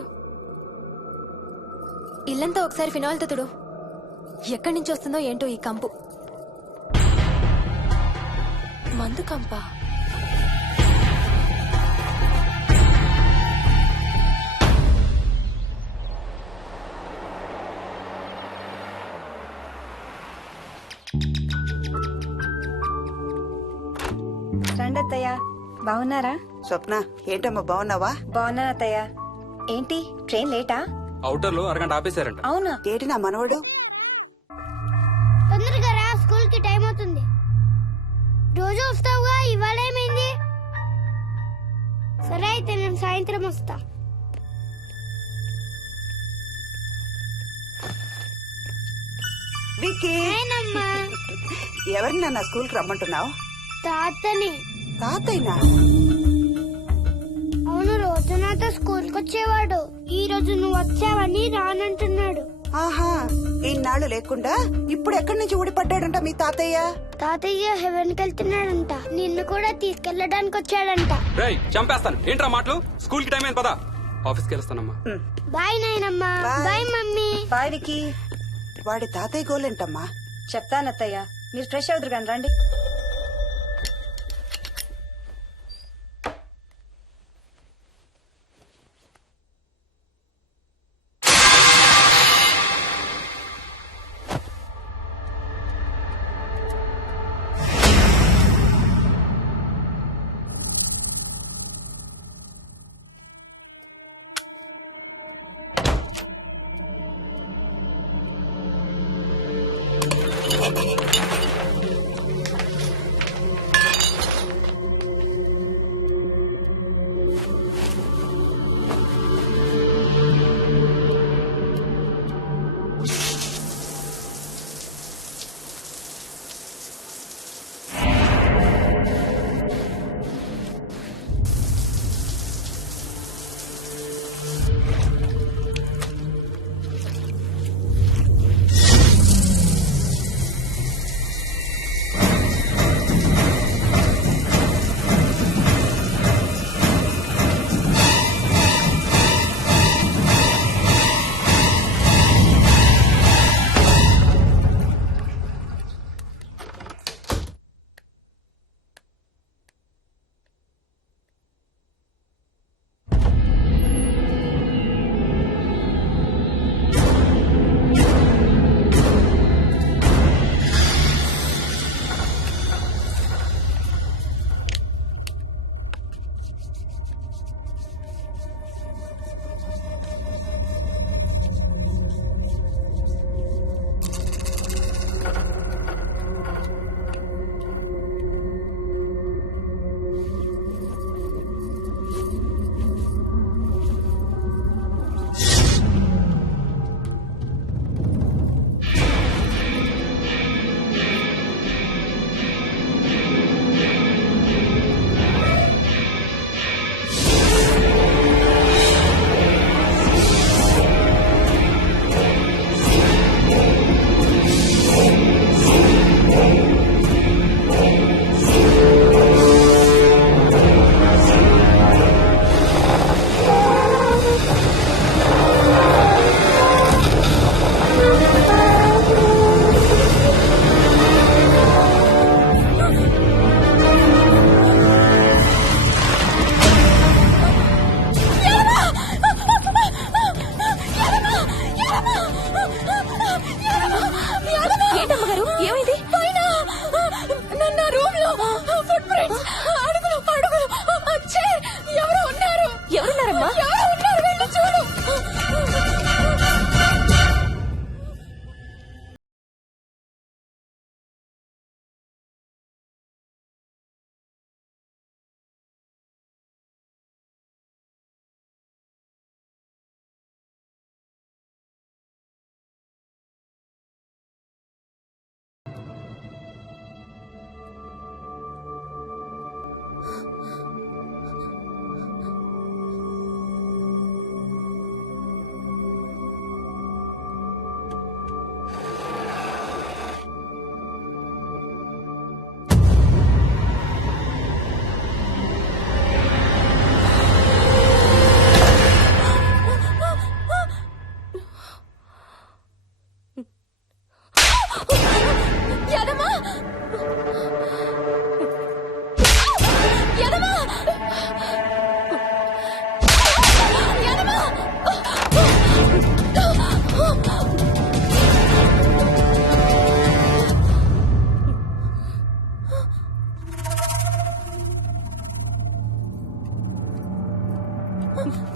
ఇల్లంతా ఒకసారి ఫినాయిల్తో తుడు. ఎక్కడి నుంచి వస్తుందో ఏంటో ఈ కంపు. మందు కంపా? రండి అత్తయ్య. బాగున్నారా? స్వప్న, ఏంటమ్మా బాగున్నావా? బాగున్నాను అత్తయ్య. ఏంటి ట్రైన్ లేటా? అవుటర్ లో అరగంట ఆపేశారంట. అవునా? ఏంటి నా మనవడు? తొందరగా రా, స్కూల్ కి టైం అవుతుంది. రోజు వస్తావుగా, ఇవాళ ఏమైంది? సరే అయితే నేను సాయంత్రం వస్తా. విక్కీ, నేనమ్మా. ఎవరిని నా స్కూల్ కి రమ్మంటున్నావు? తాతని. తాతయ్యనా? అవును, రోజు నాతో స్కూల్ కి వచ్చేవాడు. ఈ రోజు నువ్వు వచ్చావని రానంటున్నాడు. ఆహా, ఇన్నాళ్ళు లేకుండా ఇప్పుడు ఎక్కడి నుంచి ఊడిపడ్డాడంట మీ తాతయ్య? తాతయ్య హెవెన్ కి వెళ్తున్నాడంట. నిన్ను కూడా తీసుకెళ్లడానికి వచ్చాడంట. రేయ్, చంపేస్తాను. ఏంట్రా మాటలు? స్కూల్ కి టైం అయింది, పదా. ఆఫీస్కి వెళ్తానమ్మా. బాయ్ నాయనమ్మా. Bye mummy. బాయ్ వికీ. వాడి తాతయ్య గోలేంటమ్మా? చెప్తానత్తయ్య, మీరు ఫ్రెష్ అవుతురు కానీ రండి.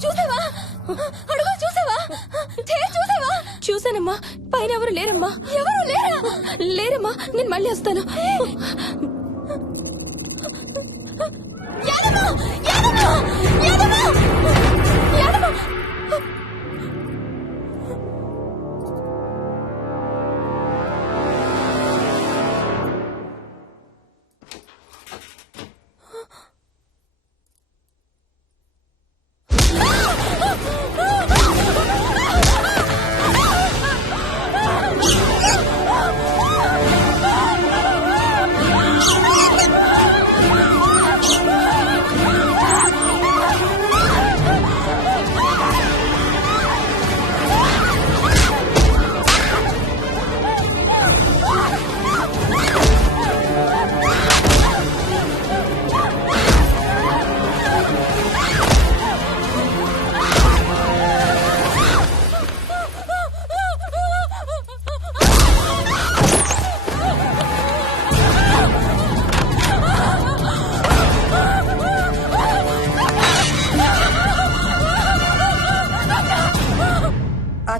చూసావా? అడుగు చూసావా? చూసావా? చూసానమ్మా. పైన ఎవరు లేరమ్మా. ఎవరు లేరా? లేరమ్మా. నేను మళ్ళీ వస్తాను. యాదమ్మ! యాదమ్మ! యాదమ్మ! యాదమ్మ!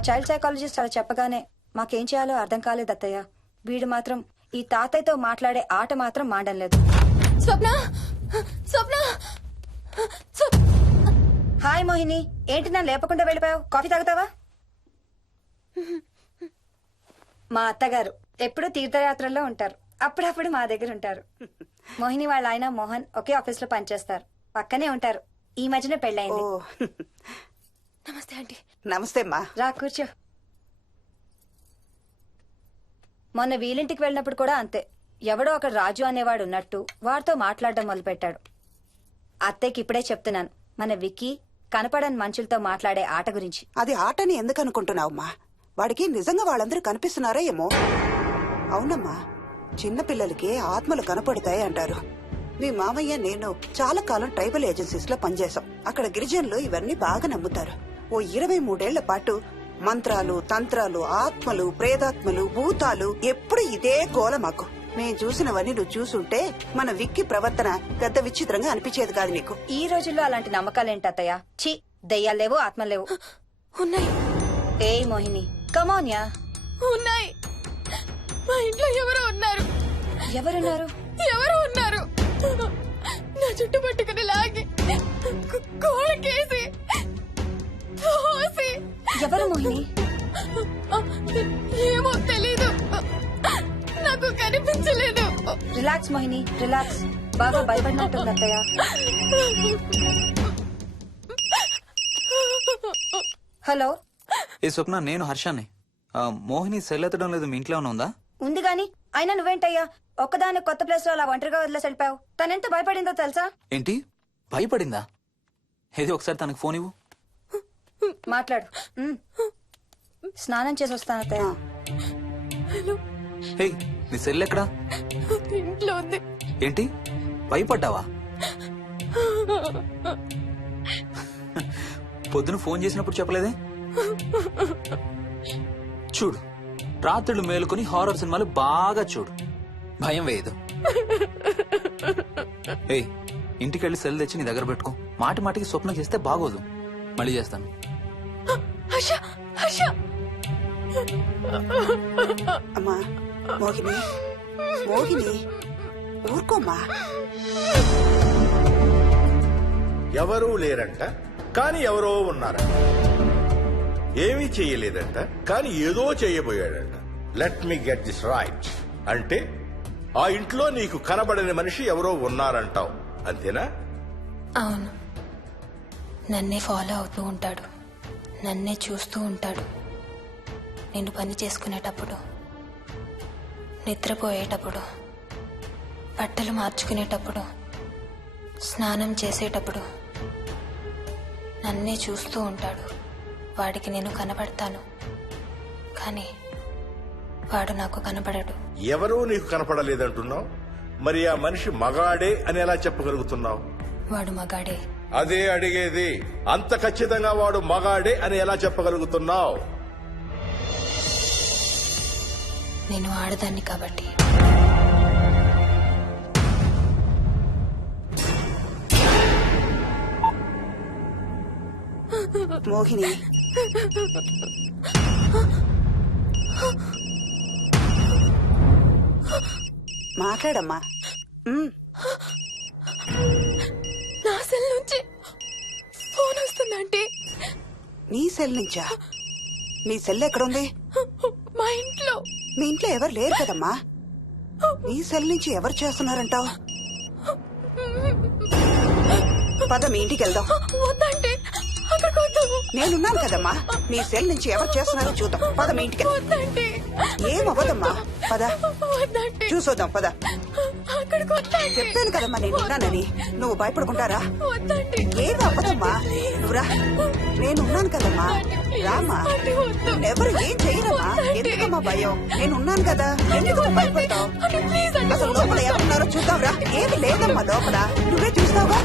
చైల్డ్ సైకాలజిస్ట్ అలా చెప్పగానే మాకేం చేయాలో అర్థం కాలేదు అత్తయ్య. వీడు మాత్రం ఈ తాతయ్యతో మాట్లాడే ఆట మాత్రం మాండం లేదు. స్వప్న! స్వప్న! హాయ్ మోహిని, ఏంటి నన్ను లేపకుండా వెళ్ళిపోయావు? కాఫీ తాగుతావా? మా అత్తగారు ఎప్పుడూ తీర్థయాత్రల్లో ఉంటారు, అప్పుడప్పుడు మా దగ్గర ఉంటారు. మోహిని వాళ్ళ ఆయన మోహన్ ఒకే ఆఫీస్ లో పనిచేస్తారు, పక్కనే ఉంటారు. ఈ మధ్యనే పెళ్ళయింది. నమస్తే ఆంటీ. నమస్తే అమ్మా. రా కూర్చో. మొన్న వీలింటికి వెళ్ళినప్పుడు కూడా అంతే. ఎవడో ఒక రాజు అనేవాడు ఉన్నట్టు వాడితో మాట్లాడడం మొదలుపెట్టాడు. అత్తయ్యకి ఇప్పుడే చెప్తున్నాను, మన విక్కీ కనపడని మనుషులతో మాట్లాడే ఆట గురించి. అది ఆటని ఎందుకు అనుకుంటున్నావమ్మా? వాడికి నిజంగా వాళ్ళందరూ కనిపిస్తున్నారా ఏమో. అవునమ్మా, చిన్నపిల్లలకి ఆత్మలు కనపడతాయి అంటారు. మీ మామయ్య నేను చాలా కాలం ట్రైబల్ ఏజెన్సీస్ లో పనిచేశాం. అక్కడ గిరిజనులు ఇవన్నీ బాగా నమ్ముతారు. ఓ 23 ఏళ్ల పాటు మంత్రాలు, తంత్రాలు, ఆత్మలు, ప్రేతాత్మలు, భూతాలు, ఎప్పుడు ఇదే గోల మాకు. మేం చూసినవన్నీ నువ్వు చూసుంటే మన విక్కీ ప్రవర్తన పెద్ద విచిత్రంగా అనిపించేది కాదు నీకు. ఈ రోజుల్లో అలాంటి నమ్మకాలేంటి అత్తయ్య? ఛీ, దెయ్యాలేవు, ఆత్మలేవు. ఉన్నాయి. ఏ మోహిని, కమోన్యా. ఉన్నాయి. మా ఇంట్లో ఎవరో ఉన్నారు. ఎవరున్నారు? ఎవరో ఉన్నారు. నా చుట్టు పట్టుకుని లాగి కోళ్ళకేసి ఎవరు మోహిని? ఏమో తెలీదు, నాకు కనిపించలేదు. Relax Mohini, relax. బాగా భయపడినట్టుంది అత్తయ్య. హలో. ఏ స్వప్న, నేను హర్షాన్ని. మోహిని సెల్ ఎత్తడం లేదు, మీ ఇంట్లో ఏమైనా ఉందా? ఉంది గాని, అయినా నువ్వేంటయ్యా ఒక్కదాని కొత్త ప్లేస్ లో అలా ఒంటరిగా వదిలేసి వెళ్ళిపోయావు? తనెంత భయపడిందో తెలుసా? ఏంటి, భయపడిందా? ఏది ఒకసారి తనకు ఫోన్ ఇవ్వు. మాట్లాడు. స్నానం చేసి వస్తాను అత్తయ్య. హే, నీ సెల్ ఎక్కడా? ఇంట్లో ఉంది. ఏంటి, భయపడ్డావా? పొద్దున ఫోన్ చేసినప్పుడు చెప్పలేదే? చూడు, రాత్రులు మేలుకొని హారర్ సినిమాలు బాగా చూడు, భయం వేయదు. ఏయ్, ఇంటికెళ్ళి సెల్ తెచ్చి నీ దగ్గర పెట్టుకో. మాటి మాటికి స్వప్నం చేస్తే బాగోదు. మళ్ళీ చేస్తాను. అమ్మా మోహిని, మోహిని ఊరుకోమ్మా. ఎవరూ లేరంట, కానీ ఎవరో ఉన్నారంట. ఏమీ చెయ్యలేదంట, కానీ ఏదో చెయ్యబోయాడంట. Let me get this right. అంటే ఆ ఇంట్లో నీకు కనబడని మనిషి ఎవరో ఉన్నారంటావు, అంతేనా? అవును. నన్నే ఫాలో అవుతూ ఉంటాడు, నన్నే చూస్తూ ఉంటాడు. నేను పని చేసుకునేటప్పుడు, నిద్రపోయేటప్పుడు, బట్టలు మార్చుకునేటప్పుడు, స్నానం చేసేటప్పుడు నన్నే చూస్తూ ఉంటాడు. వాడికి నేను కనబడతాను, కానీ వాడు నాకు కనబడడు. ఎవరూ నీకు కనపడలేదంటున్నావు, మరి ఆ మనిషి మగాడే అని ఎలా చెప్పగలుగుతున్నావు? వాడు మగాడే. అదే అడిగేది. అంత ఖచ్చితంగా వాడు మగాడే అని ఎలా చెప్పగలుగుతున్నావు? నేను ఆడదాన్ని కాబట్టి. మోహిని, మాట్లాడమ్మా. నా సెల్ నుంచి ఫోన్ వస్తుందంటే. నీ సెల్ నుంచా? నీ సెల్ ఎక్కడుంది? మా ఇంట్లో. మీ ఇంట్లో ఎవరు లేరు కదమ్మా. నీ సెల్ నుంచి ఎవరు చేస్తున్నారంటావు? పద మీ ఇంటికి వెళ్దాం. వద్దంటే అక్కడికి వద్దాము. నేనున్నాను కదమ్మా. నీ సెల్ నుంచి ఎవరు చేస్తున్నారో చూద్దాం. పద మీ ఇంటికి. వద్దంటే ఏమవ్వదమ్మా, పద వద్దంటే చూసొద్దాం. పద. అక్కడికి వద్దంటే. చెప్పాను కదమ్మా నేనున్నానని. నువ్వు భయపడుకుంటారా? వద్దంటే. ఏమి అవ్వదమ్మా, నువ్వురా. నేనున్నాను కదమ్మా, రామా. ఎవరు ఏం చేయరమ్మా. ఎందుకమ్మా భయం? నేనున్నాను కదా, ఎందుకమ్మా భయపడతావు? అసలు లోపల ఎవరున్నారో చూద్దాంరా. ఏమి లేదమ్మా లోపల, నువ్వే చూస్తావా?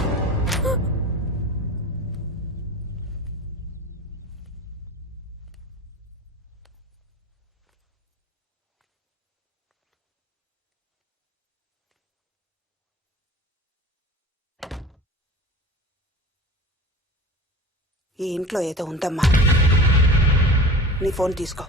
ఈ ఇంట్లో ఏదో ఉందమ్మా. నీ ఫోన్ తీసుకో.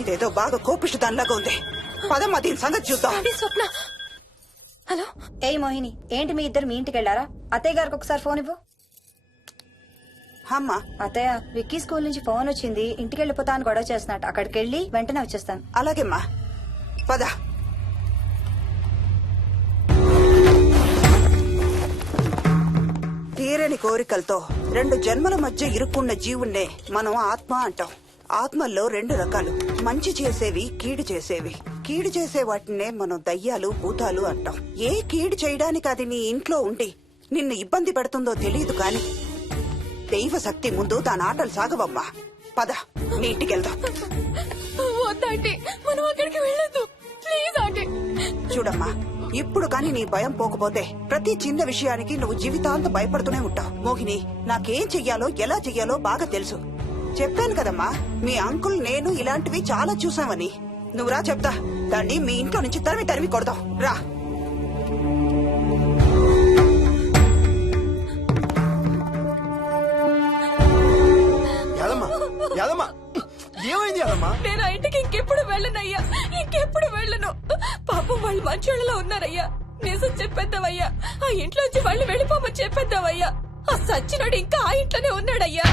ఇదేదో బాగా కోపిష్టి దానిలాగా ఉంది. పదమ్మా దీని సంగతి చూద్దాం. స్వప్న. హలో. ఏ మోహిని, ఏంటి మీ ఇద్దరు మీ ఇంటికి వెళ్ళారా? అత్తయ్య గారికి ఒకసారి ఫోన్ ఇవ్వు. అమ్మా. అత్తయ్య, విక్కీ స్కూల్ నుంచి ఫోన్ వచ్చింది. ఇంటికి వెళ్ళిపోతా అని గొడవ చేస్తున్నట్టు. అక్కడికి వెళ్ళి వెంటనే వచ్చేస్తాను. అలాగేమ్మా, పద. తీరని కోరికలతో 2 జన్మల మధ్య ఇరుక్కున్న జీవుణ్ణే మనం ఆత్మ అంటాం. ఆత్మల్లో 2 రకాలు, మంచి చేసేవి, కీడు చేసేవి. కీడు చేసే వాటినే మనం దయ్యాలు, భూతాలు అంటాం. ఏ కీడు చేయడానికి అది నీ ఇంట్లో ఉండి నిన్ను ఇబ్బంది పెడుతుందో తెలియదు కాని దైవ శక్తి ముందు దాని ఆటలు సాగవమ్మా. పద మీ ఇంటికి వెళ్దాం. వద్దంటే మనం అక్కడికి వెళ్ళొద్దు. ప్లీజ్ అంటే. చూడమ్మా, ఇప్పుడు కాని నీ భయం పోకపోతే ప్రతి చిన్న విషయానికి నువ్వు జీవితాంతం భయపడుతూనే ఉంటావు. మోహిని, నాకేం చెయ్యాలో ఎలా చెయ్యాలో బాగా తెలుసు. చెప్పాను కదమ్మా, మీ అంకుల్ నేను ఇలాంటివి చాలా చూసామని. నువ్వు రా చెప్తా. దాన్ని మీ ఇంట్లో నుంచి తరిమి కొడదాం. రా. ఏమైంది యాదమ్మా? నేను ఆ ఇంటికి ఇంకెప్పుడు వెళ్ళనయ్యా. ఇంకెప్పుడు వెళ్ళను. పాపం వాళ్ళు మంచోళ్ళలో ఉన్నారయ్యా. నిజం చెప్పేద్దామయ్యా. ఆ ఇంట్లోంచి వాళ్ళు వెళ్ళిపోమని చెప్పేద్దామయ్యా. ఆ సచ్చినోడు ఇంకా ఆ ఇంట్లోనే ఉన్నాడయ్యా.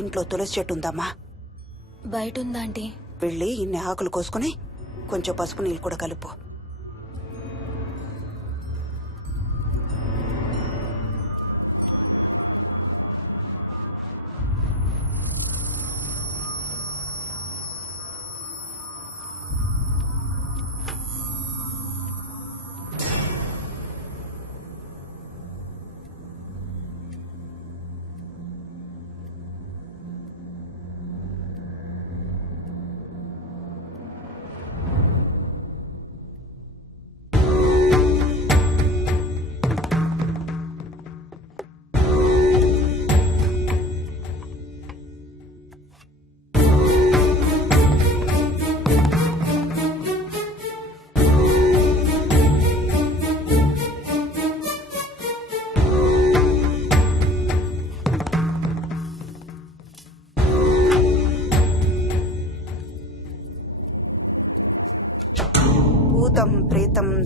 ఇంట్లో తులసి చెట్టు ఉందమ్మా. బయట ఉందా ఆంటీ? వెళ్ళి ఇన్ని ఆకులు కోసుకుని కొంచెం పసుపు నీళ్ళు కూడా కలుపు.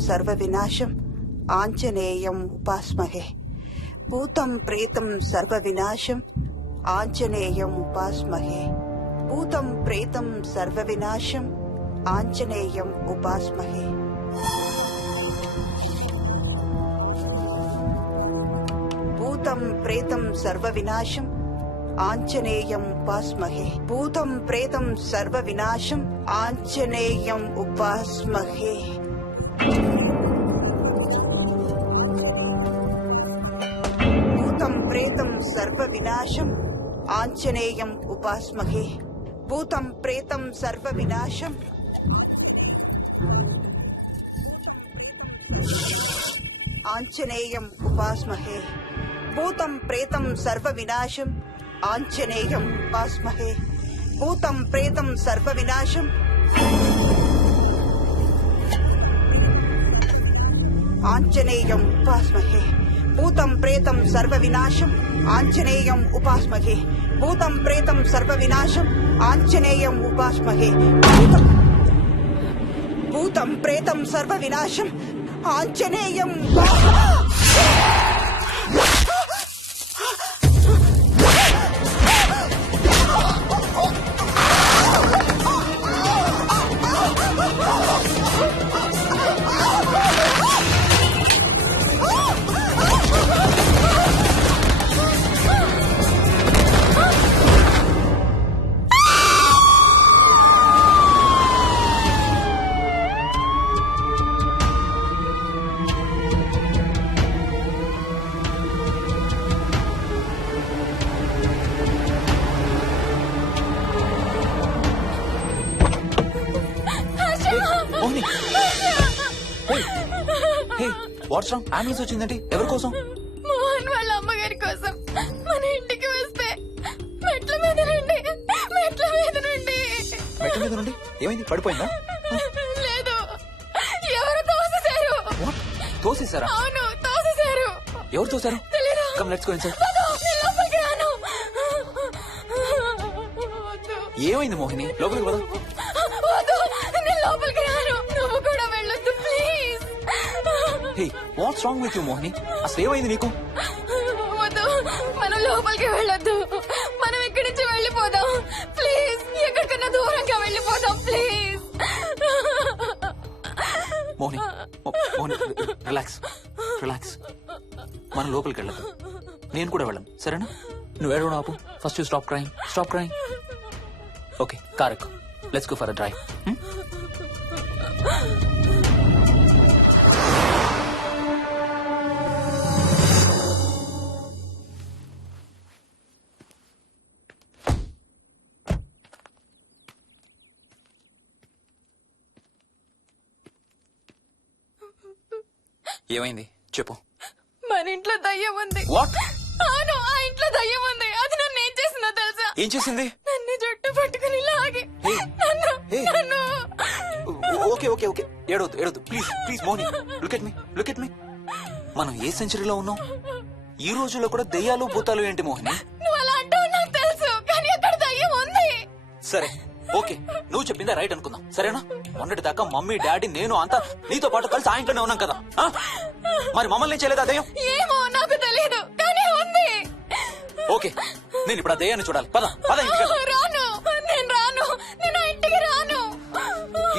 సర్వ వినాశం ఆంజనేయం ఉపాస్మహే. భూతం ప్రేతం సర్వ వినాశం ఆంజనేయం ఉపాస్మహే. భూతం ప్రేతం సర్వ వినాశం ఆంజనేయం ఉపాస్మహే. భూతం ప్రేతం సర్వ వినాశం ఆంజనేయం ఉపాస్మహే. భూతం ప్రేతం సర్వ వినాశం ఆంజనేయం ఉపాస్మహే. భూతం ప్రేతం సర్వ వినాశం ఆంజనేయం ఉపాస్మహే. భూతం ప్రేతం సర్వ వినాశం ఆంజనేయం ఉపాస్మహే. భూతం ప్రేతం సర్వ వినాశం ఆంజనేయం ఉపాస్మహే. భూతం ప్రేతం సర్వ వినాశం ఆంజనేయం ఉపాస్మహే. భూతం ప్రేతం సర్వ వినాశం ఆంజనేయం ఉపాస్మహే. భూతం ప్రేతం సర్వ వినాశం ఆంజనేయం ఉపాస్మహే. భూతం ప్రేతం సర్వ వినాశం ఆంజనేయం వాట్స్ రాంగ్? అంబులెన్స్ వచ్చిందండి. ఎవరి కోసం? మోహన్ వాళ్ళ అమ్మగారి కోసం. మన ఇంటికి వస్తే మెట్ల మీద నుండి మెట్ల మీద నుండి ఏమైంది? పడిపోయిందా? లేదు, ఎవరు తోసేశారు. తోసేశారా? అవును, తోసేశారు. ఎవరు తోసారు? Come let's go inside. లోపలికి రాను. ఏమైంది మోహిని? లోపలికి పద. వద్దు, నేను లోపలికి రాను. నువ్వు కూడా వెళ్ళొద్దు please. Hey, watts wrong with you Mohini? అసలు ఏమైంది నీకు? వద్దు, మనం లోపలికి వెళ్ళొద్దు. మనం ఇక్కడి నుంచి వెళ్ళిపోదాం ప్లీజ్. ఎక్కడికన్నా దూరంగా వెళ్ళిపోదాం please. Mohini, Mohini relax relax. మనం లోపలికి వెళ్ళదు. నేను కూడా వెళ్ళను, సరేనా? నువ్వు ఏడవడం ఆపు. First you stop crime. Stop crime. Okay, car ఎక్కు. Let's go for a drive. ఏమైంది చెప్పు. మన ఇంట్లో దయ్యం ఉంది. వాట్? అవును, ఆ ఇంట్లో దయ్యం ఉంది. అది నన్ను ఏం చేసిందో తెలుసా? ఏం చేసింది? నన్ను జుట్టు పట్టుకుని లాగి నన్ను. ఓకే ఓకే ఓకే, ఏడవద్దు ఏడవద్దు please please Mohini. Look at me, look at me. మనం ఏ సెంచరీలో ఉన్నాం? ఈ రోజుల్లో కూడా దెయ్యాలు భూతాలు ఏంటి మోహిని? నువ్వు అలా అంటావు నాకు తెలుసు, కానీ అక్కడ దయ్యం ఉంది. సరే ఓకే, నువ్వు చెప్పిందే రైట్ అనుకుందాం, సరేనా? మొన్నటి దాకా మమ్మీ డాడీ నేను అంతా నీతో పాటు కలిసి ఆ ఇంట్లోనే ఉన్నాం కదా. మరి మమ్మల్ని చేయలేదా దయ్యం? ఏమో నాకు తెలియదు, కానీ ఉంది. ఓకే, నేను ఇప్పుడు ఆ దయ్యాన్ని చూడాలి. పద పద ఇంటికి. రాను, నేను రాను. నేను ఆ ఇంటికి రాను.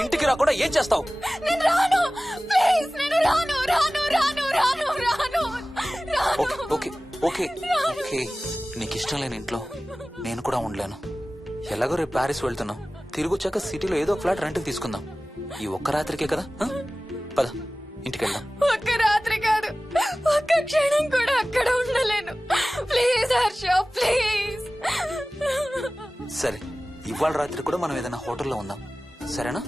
ఇంటికి రాకుండా ఏం చేస్తావు? నేను రాను ప్లీజ్. నేను రాను రాను రాను రాను రాను. ఓకే ఓకే ఓకే ఓకే, నీకు ఇష్టం లేని ఇంట్లో నేను కూడా ఉండలేను. ఎలాగో రేపు ప్యారిస్ వెళ్తున్నాం. తిరిగి వచ్చాక సిటీలో ఏదో ఫ్లాట్ రెంట్కి తీసుకుందాం. ఈ ఒక్క రాత్రికే కదా. పద ఇంటికి వెళ్దాం. ఒక్క రాత్రి కాదు, ఒక్క క్షణం కూడా అక్కడ ఉండలేను. Please Harsha, please. సరే, ఇవాళ రాత్రి కూడా మనం ఏదైనా హోటల్లో ఉందాం, సరేనా?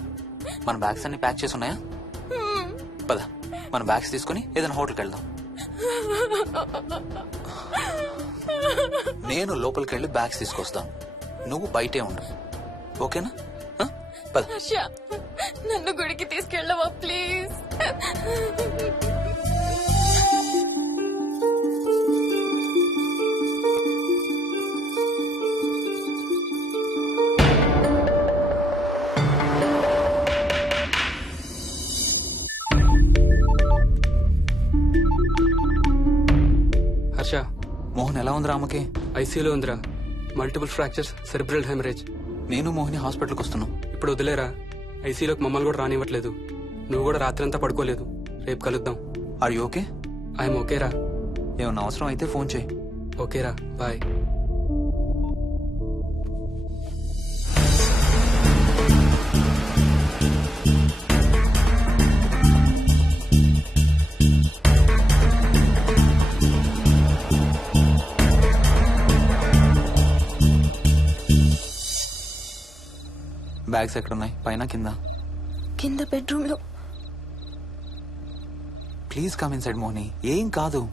మన బ్యాగ్స్ అన్ని ప్యాక్ చేసి ఉన్నాయా? పద మన బ్యాగ్స్ తీసుకుని ఏదైనా హోటల్కి వెళ్దాం. నేను లోపలికి వెళ్ళి బ్యాగ్స్ తీసుకొస్తాను, నువ్వు బయటే ఉండు, ఓకేనా? పద. హర్ష, నన్ను గుడికి తీసుకెళ్ళవా ప్లీజ్? హర్ష, మోహన్ ఎలా ఉందిరా ఆమెకి? ఐసీయూలో ఉందిరా. Multiple fractures, cerebral haemorrhage. నేను మోహిని హాస్పిటల్కి వస్తున్నాం. ఇప్పుడు వదిలేరా, ఐసీయూలోకి మమ్మల్ని కూడా రానివ్వట్లేదు. నువ్వు కూడా రాత్రంతా పడుకోలేదు. రేపు కలుద్దాం. Are you okay? ఐఎమ్ ఓకేరా. ఏమన్నా అవసరం అయితే ఫోన్ చేయి. ఓకేరా, బాయ్. బ్యాగ్స్ ఎక్కడున్నాయి? పైన కింద? కింద బెడ్రూమ్ లో. Please come inside Mohini, ఏం కాదు.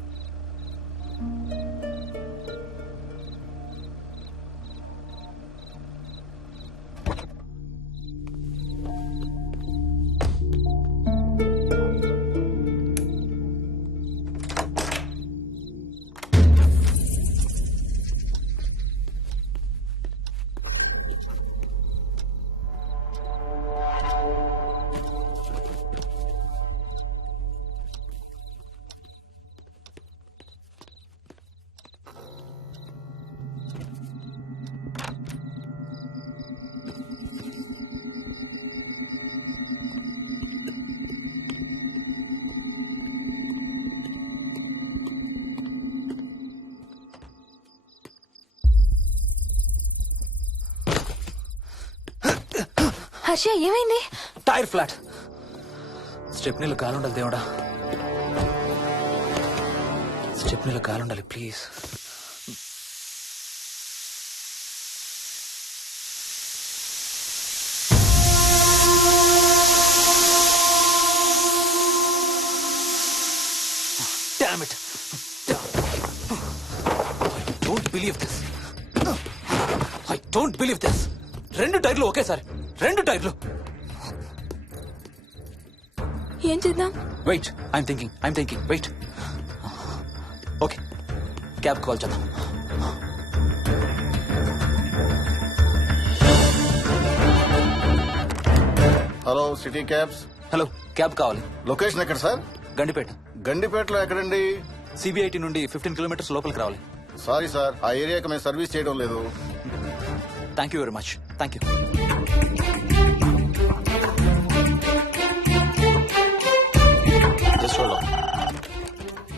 హర్ష, ఏమైంది? Tyre flat. స్టెప్నీలో కాలుండాలి దేవుడా, స్టెప్నీలో కాలుండాలి please. Damn it. I don't believe this. I don't believe this. 2 టైర్లు ఒకేసారి, 2 టైర్లు. ఏం చేద్దాం? Wait, I'm thinking. Wait. Okay, cab call చేద్దాం. Hello, city cabs. Hello, cab కావాలి. లొకేషన్ ఎక్కడ సార్? గండిపేట. గండిపేటలో ఎక్కడండి? సిబిఐటి నుండి 15 కిలోమీటర్స్ లోపలికి రావాలి. సారీ సార్, ఆ ఏరియాకి మేము సర్వీస్ చేయడం లేదు. Thank you very much. Thank you.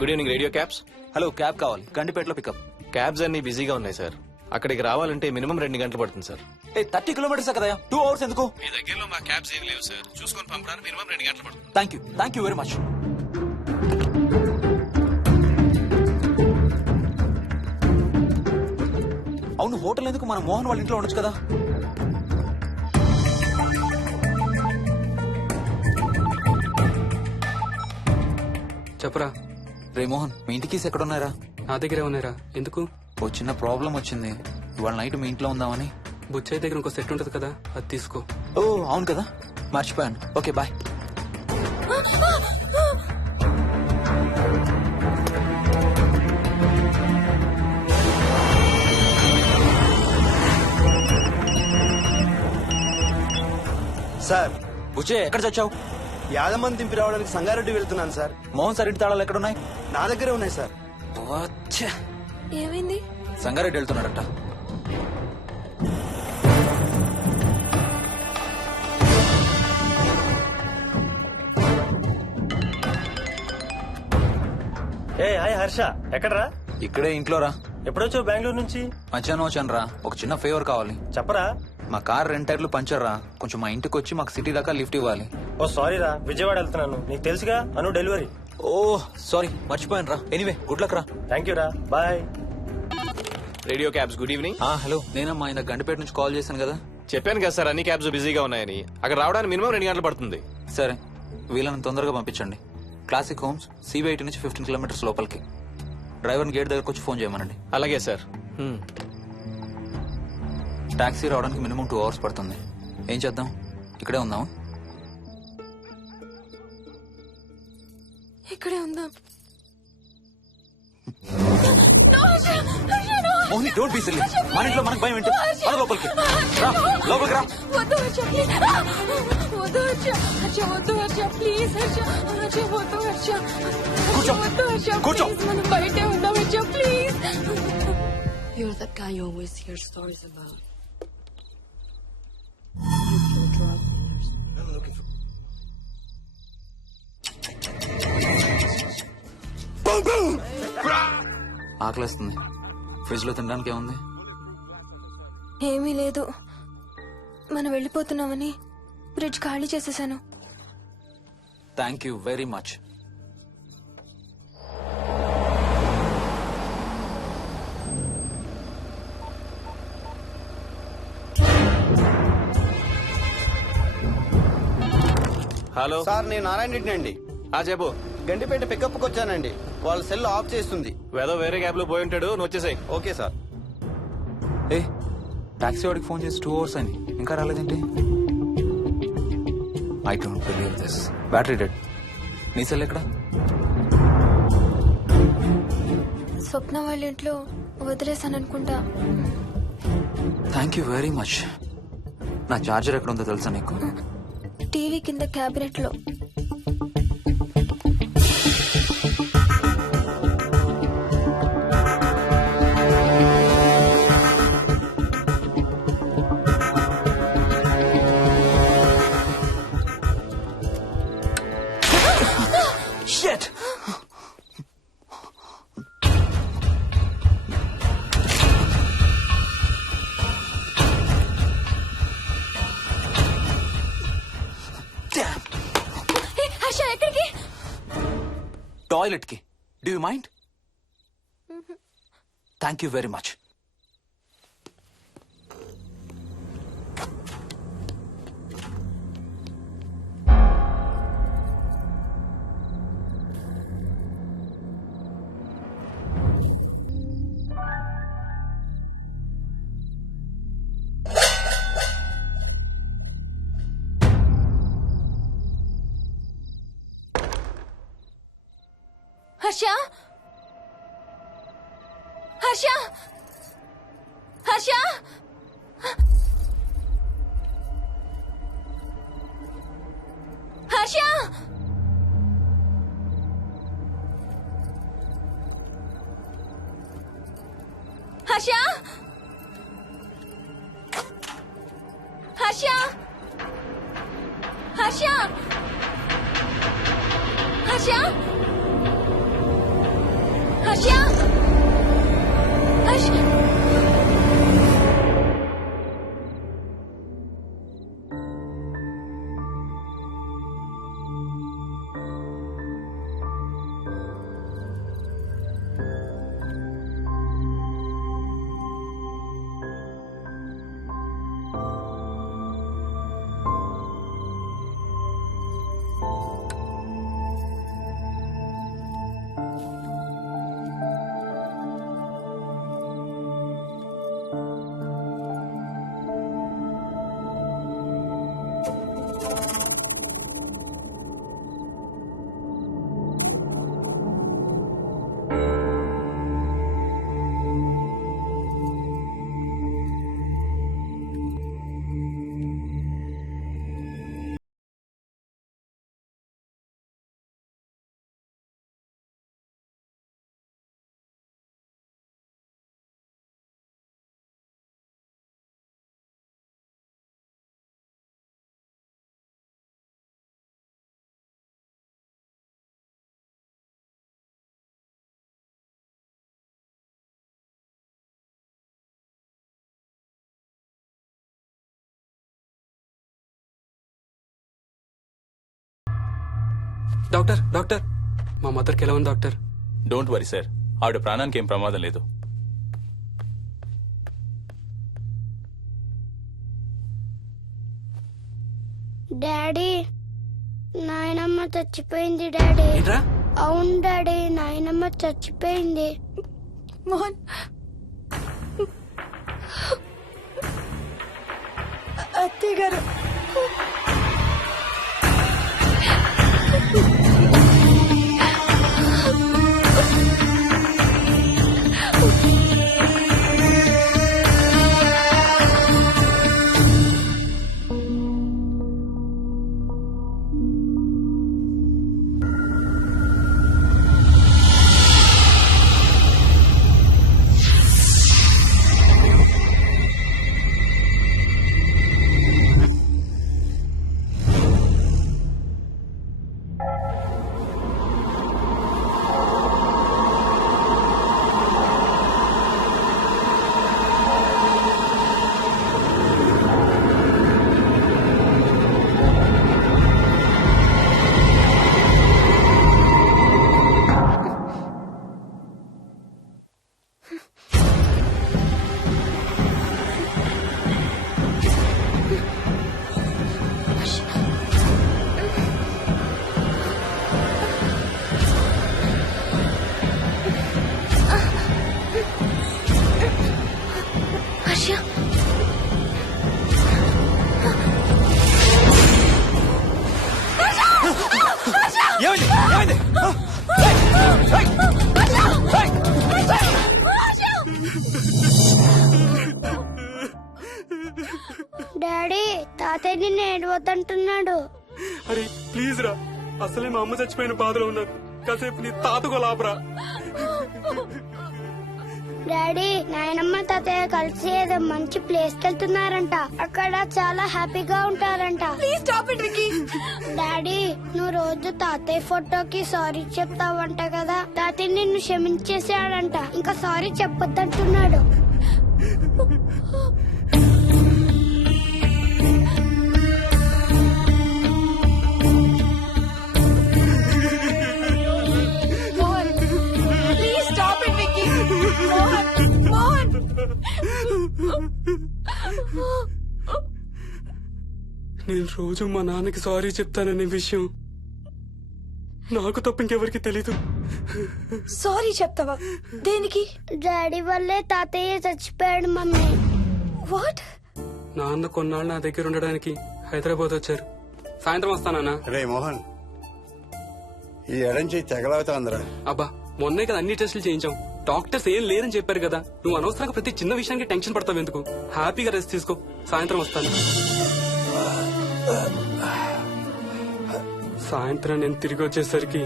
Good evening radio cabs. Hello, cab కావాలి. గండిపేటలో పికప్. క్యాబ్స్ అన్ని బిజీగా ఉన్నాయి సార్. అక్కడికి రావాలంటే మినిమం 2 గంటలు పడుతుంది సార్. 30 కిలోమీటర్స్ కదా, 2 అవర్స్ ఎందుకు? మీ దగ్గరలో మా క్యాబ్స్ ఏం లేవు సార్. చూసుకొని పంపడానికి మినిమం 2 గంటలు పడుతుంది. Thank you very much. అవును, హోటల్ ఎందుకు? మన మోహన్ వాళ్ళ ఇంట్లో ఉండొచ్చు కదా. చెప్పరా. రే మోహన్, మీ ఇంటి కీస్ ఎక్కడ ఉన్నారా? నా దగ్గరే ఉన్నారా. ఎందుకు? ఓ చిన్న ప్రాబ్లం వచ్చింది. ఇవాళ నైట్ మీ ఇంట్లో ఉందామని. బుచ్చయ్య దగ్గర ఇంకో సెట్ ఉంటది కదా, అది తీసుకో. ఓ అవును కదా, మర్చిపోయాను. Okay bye. సార్, బుచ్చయ్య ఎక్కడ చచ్చావు? యాదమ్మని దింపి రావడానికి సంగారెడ్డి వెళ్తున్నాను సార్. మోహన్ సార్ ఇంటి తాళాలు ఎక్కడున్నాయి? నా దగ్గరే ఉన్నాయి సార్. ఏమైంది? సంగారెడ్డి వెళ్తున్నాడట. ఏ హాయ్ హర్ష, ఎక్కడరా? ఇక్కడే ఇంట్లో రా. ఎప్పుడొచ్చావు బెంగళూరు నుంచి? మధ్యాహ్నం వచ్చాను రా. ఒక చిన్న ఫేవర్ కావాలి. చెప్పరా. మా కార్ 2 టైర్లు పంచర్ రా. కొంచెం మా ఇంటికి వచ్చి మాకు సిటీ దాకా లిఫ్ట్ ఇవ్వాలి. ఓ సారీ రా, విజయవాడ వెళ్తున్నాను. నీకు తెలుసుగా, అను డెలివరీ. ఓ సారీ, మర్చిపోయాను రా. ఎనీవే, గుడ్ లక్ రా. థ్యాంక్ యూ రా, bye. Radio cabs, good evening. Hello, నేనమ్మా ఆయన గండిపేట నుంచి కాల్ చేశాను కదా. చెప్పాను కదా సార్, అన్ని క్యాబ్స్ బిజీగా ఉన్నాయని. అక్కడ రావడానికి మినిమం 2 గంటలు పడుతుంది. సరే, వీళ్ళని తొందరగా పంపించండి. క్లాసిక్ హోమ్స్, సిబిఐటి నుంచి 15 కిలోమీటర్స్ లోపలికి. డ్రైవర్ని గేట్ దగ్గరకు వచ్చి ఫోన్ చేయమనండి. అలాగే సార్. టాక్సీ రావడానికి మినిమం 2 అవర్స్ పడుతుంది. ఏం చేద్దాం, ఇక్కడే ఉందాం. ఇక్కడే ఉందాం. Mohini, don't be silly. మన ఇంట్లో మనకు భయం ఏంటి? మన లోపలికి రా, లోపలికి రా. వద్దు హర్ష, ప్లీజ్. వద్దు హర్ష, హర్ష వద్దు హర్ష, ప్లీజ్ హర్ష, హర్ష వద్దు హర్ష. కూర్చో, వద్దు హర్ష, కూర్చో. ప్లీజ్, మనం బయటే ఉందాం Harsha, please. You're that guy you always hear stories about. You kill drug dealers. I'm looking for... ఆకలేస్తుంది. ఫ్రిడ్జ్ లో తినడానికి ఏముంది? ఏమీ లేదు. మనం వెళ్ళిపోతున్నామని ఫ్రిడ్జ్ ఖాళీ చేసేసాను. Thank you very much. Hello sir నేను నారాయణ రెడ్డి అండి. చెప్పు. గండిపేట పికప్కి వచ్చానండి. వాళ్ళ సెల్ ఆఫ్ చేస్తుంది. వేదో వేరే క్యాబ్ లో పోయి ఉంటాడు, నువ్వు వచ్చేసాయి. Okay sir. ఏ టాక్సీ వాడికి ఫోన్ చేసి 2 hours అని ఇంకా రాలేదేంటి? I don't believe this. Battery dead. నీ సెల్ ఎక్కడ? స్వప్న వాళ్ళ ఇంట్లో వదిలేసాననుకుంటా. Thank you very much. నా చార్జర్ ఎక్కడ ఉందో తెలుసా నీకు? టీవీ కింద క్యాబినెట్ లో. Shit! హర్ష ఎక్కడికి? టాయిలెట్ కి. Do you mind? Thank you very much. Harsha Harsha Harsha Harsha Harsha Harsha Harsha Harsha Harsha Harsha doctor doctor మా మదర్కి ఎలా ఉంది డాక్టర్? డోంట్ వరీ సార్, ఆవిడ ప్రాణానికి ఏం ప్రమాదం లేదు. డాడీ నాయనమ్మ చచ్చిపోయింది డాడీ. అవును డాడీ, నాయనమ్మ చచ్చిపోయింది. మోహన్ అత్తయ్య గారు హర్ష డాడీ తాతయ్య నిన్ను ఏడవద్దంటున్నాడు. అరే ప్లీజ్ రా, అసలే మా అమ్మ చచ్చిపోయిన బాధలో ఉన్నారు. కాసేపు నీ తాతకు లాపరా. డాడీ నాయనమ్మ తాతయ్య కలిసి ఏదో మంచి ప్లేస్ కి వెళ్తున్నారంట. అక్కడ చాలా హ్యాపీగా ఉంటారంట. డాడీ నువ్వు రోజు తాతయ్య ఫోటోకి సారీ చెప్తావంట కదా. తాతయ్య నిన్ను క్షమించేసాడంట. ఇంకా సారీ చెప్పొద్దంటున్నాడు. నేను రోజు మా నాన్నకి సారీ చెప్తాననే విషయం నాకు తప్ప ఇంకెవరికి తెలీదు. సారీ చెప్తావా? దేనికి? డాడీ వల్లే తాతయ్య చచ్చిపోయాడు మమ్మీ. వాట్? నాన్న కొన్నాళ్ళు నా దగ్గర ఉండడానికి హైదరాబాద్ వచ్చారు. సాయంత్రం వస్తానా? రే మోహన్, ఈ ఎడంచి తెగలవుతాందిరా. అబ్బా మొన్నే కదా అన్ని టెస్టులు చేయించాం. డాక్టర్స్ ఏం లేరని చెప్పారు కదా. నువ్వు అనవసరంగా ప్రతి చిన్న విషయానికి టెన్షన్ పడతావు ఎందుకు? హ్యాపీగా రెస్ట్ తీసుకో. సాయంత్రం వస్తాను. సాయంత్రం నేను తిరిగి వచ్చేసరికి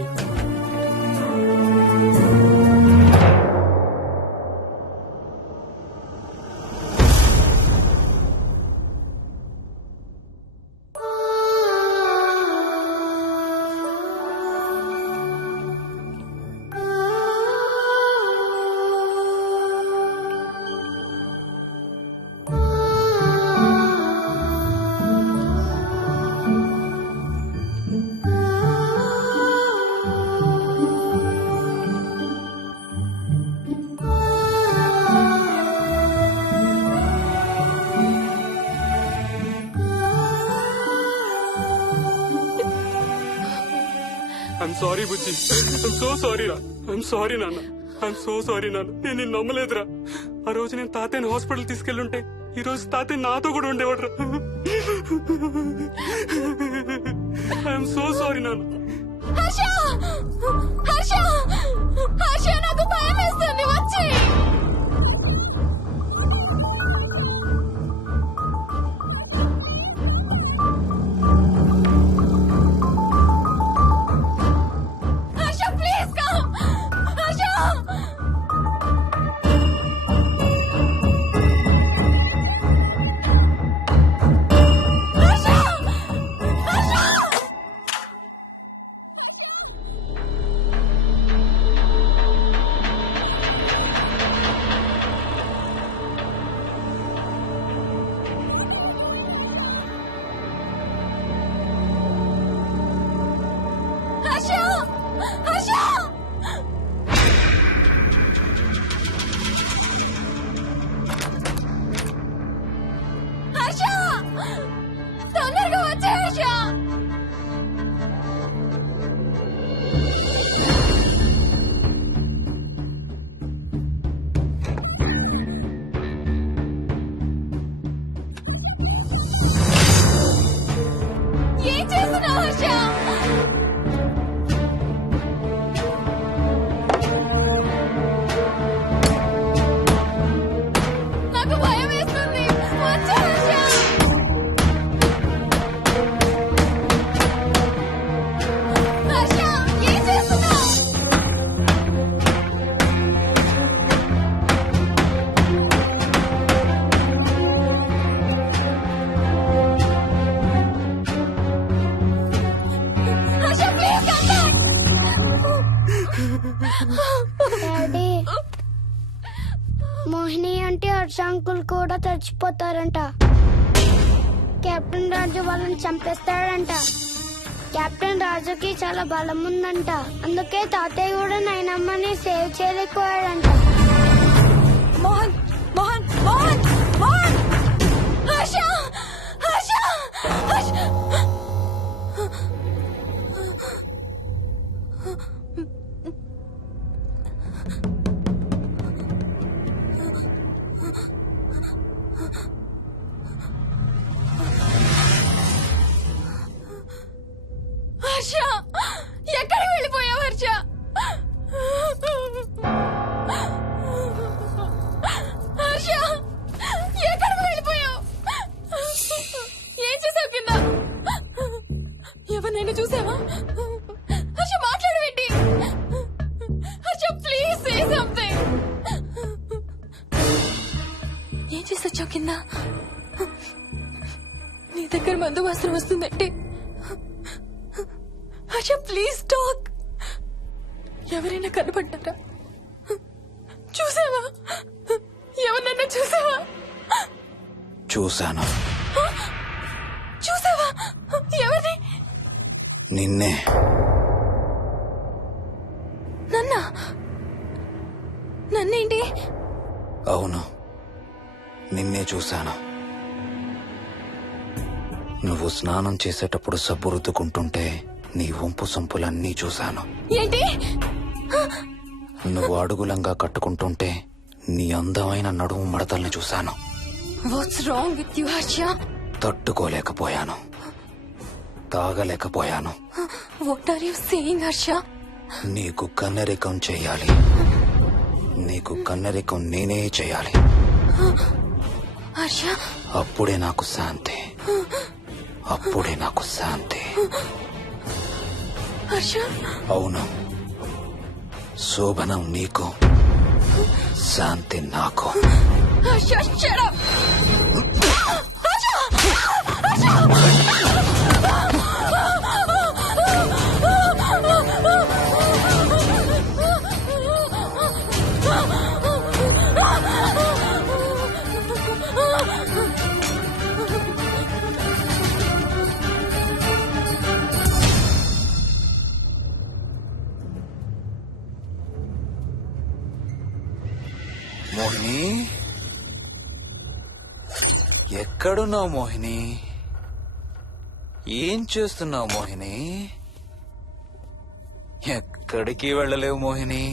I'm sorry Bujji. I'm so sorry రా. ఐఎమ్ సారీ నాన్న. ఐఎమ్ సో సారీ నాన్న. నేను నిన్ను నమ్మలేదురా. ఆ రోజు నేను తాతయ్యని హాస్పిటల్ తీసుకెళ్ళుంటే ఈ రోజు తాతయ్య నాతో కూడా ఉండేవాడు రా. ఐఎమ్ సో సారీ నాన్న. నాకు భయం వేస్తుంది. వచ్చి తొందరగా వచ్చే హర్ష. ఏం చేస్తున్నావు హర్ష? నాకు భయం వేస్తుంది. వచ్చే హర్ష. హర్ష ఏం చేస్తున్నావు? Harsha please come back. Daddy Mohini అంటే హర్ష అంకుల్ కూడా చచ్చిపోతారంట. కెప్టెన్ రాజు వాళ్ళని చంపేస్తాడంట. కెప్టెన్ రాజుకి చాలా బలం ఉందంట. అందుకే తాతయ్య కూడా నాయనమ్మని సేవ్ చేయలేకపోయాడంట. మోహన్ మోహన్ మోహన్ మోహన్ హర్ష హర్ష హర్ష. హర్ష, ఎక్కడికి వెళ్ళిపోయావు హర్ష? హర్ష, ఎక్కడికి వెళ్ళిపోయావు? ఏం చేసావు కింద? ఎవరినైనా చూసావా? హర్ష, మాట్లాడవేంటి? Harsha, please say something. ఏం చేసొచ్చావు కింద? నీ దగ్గర మందు వాసన వస్తుందంటే హర్ష, ప్లీజ్ టాక్. ఎవరైనా కనపడ్డారా? చూసావా? ఎవరినైనా చూసావా? చూశాను. చూసావా? ఎవరిని? నిన్నే. నన్నా? నన్నేంటి? అవును, నిన్నే చూశాను. నువ్వు స్నానం చేసేటప్పుడు సబ్బు రుద్దుకుంటుంటే నీ వంపు సొంపులన్నీ చూశాను. ఏంటి? నువ్వు అడుగులంగా కట్టుకుంటుంటే నీ అందమైన నడుము మడతల్ని చూశాను. What's wrong with you Harsha? తట్టుకోలేకపోయాను, తాగలేకపోయాను. What are you saying Harsha? నీకు కన్నరికం చేయాలి. నీకు కన్నరికం నేనే చేయాలి. హర్ష, అప్పుడే నాకు శాంతి. అప్పుడే నాకు శాంతి. హర్ష, అవును, శోభనం నీకు, శాంతి నాకు. Harsha, shut up. హర్ష! మోహిని, ఎక్కడున్నావు మోహిని? ఏం చేస్తున్నావు మోహిని? ఎక్కడికి వెళ్ళలేవు మోహిని.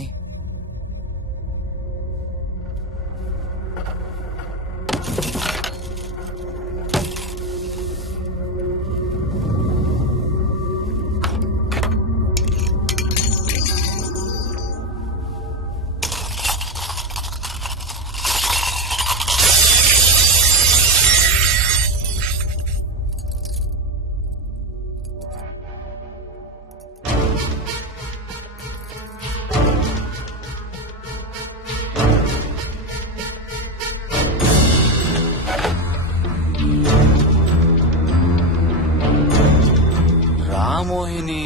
మోహిని,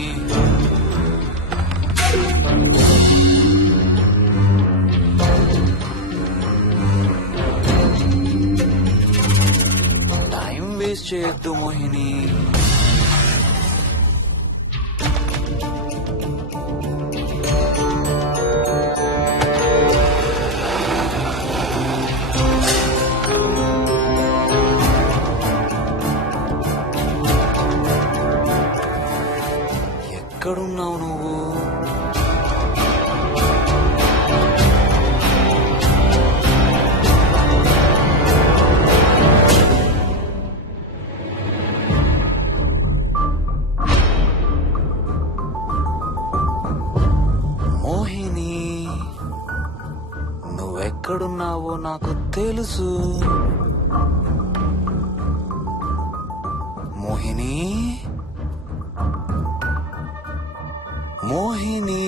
టైం వేస్ట్ చేయొద్దు మోహిని. ఎక్కడున్నావు నువ్వు? మోహిని, నువ్వెక్కడున్నావో నాకు తెలుసు. మోహిని, మోహిని,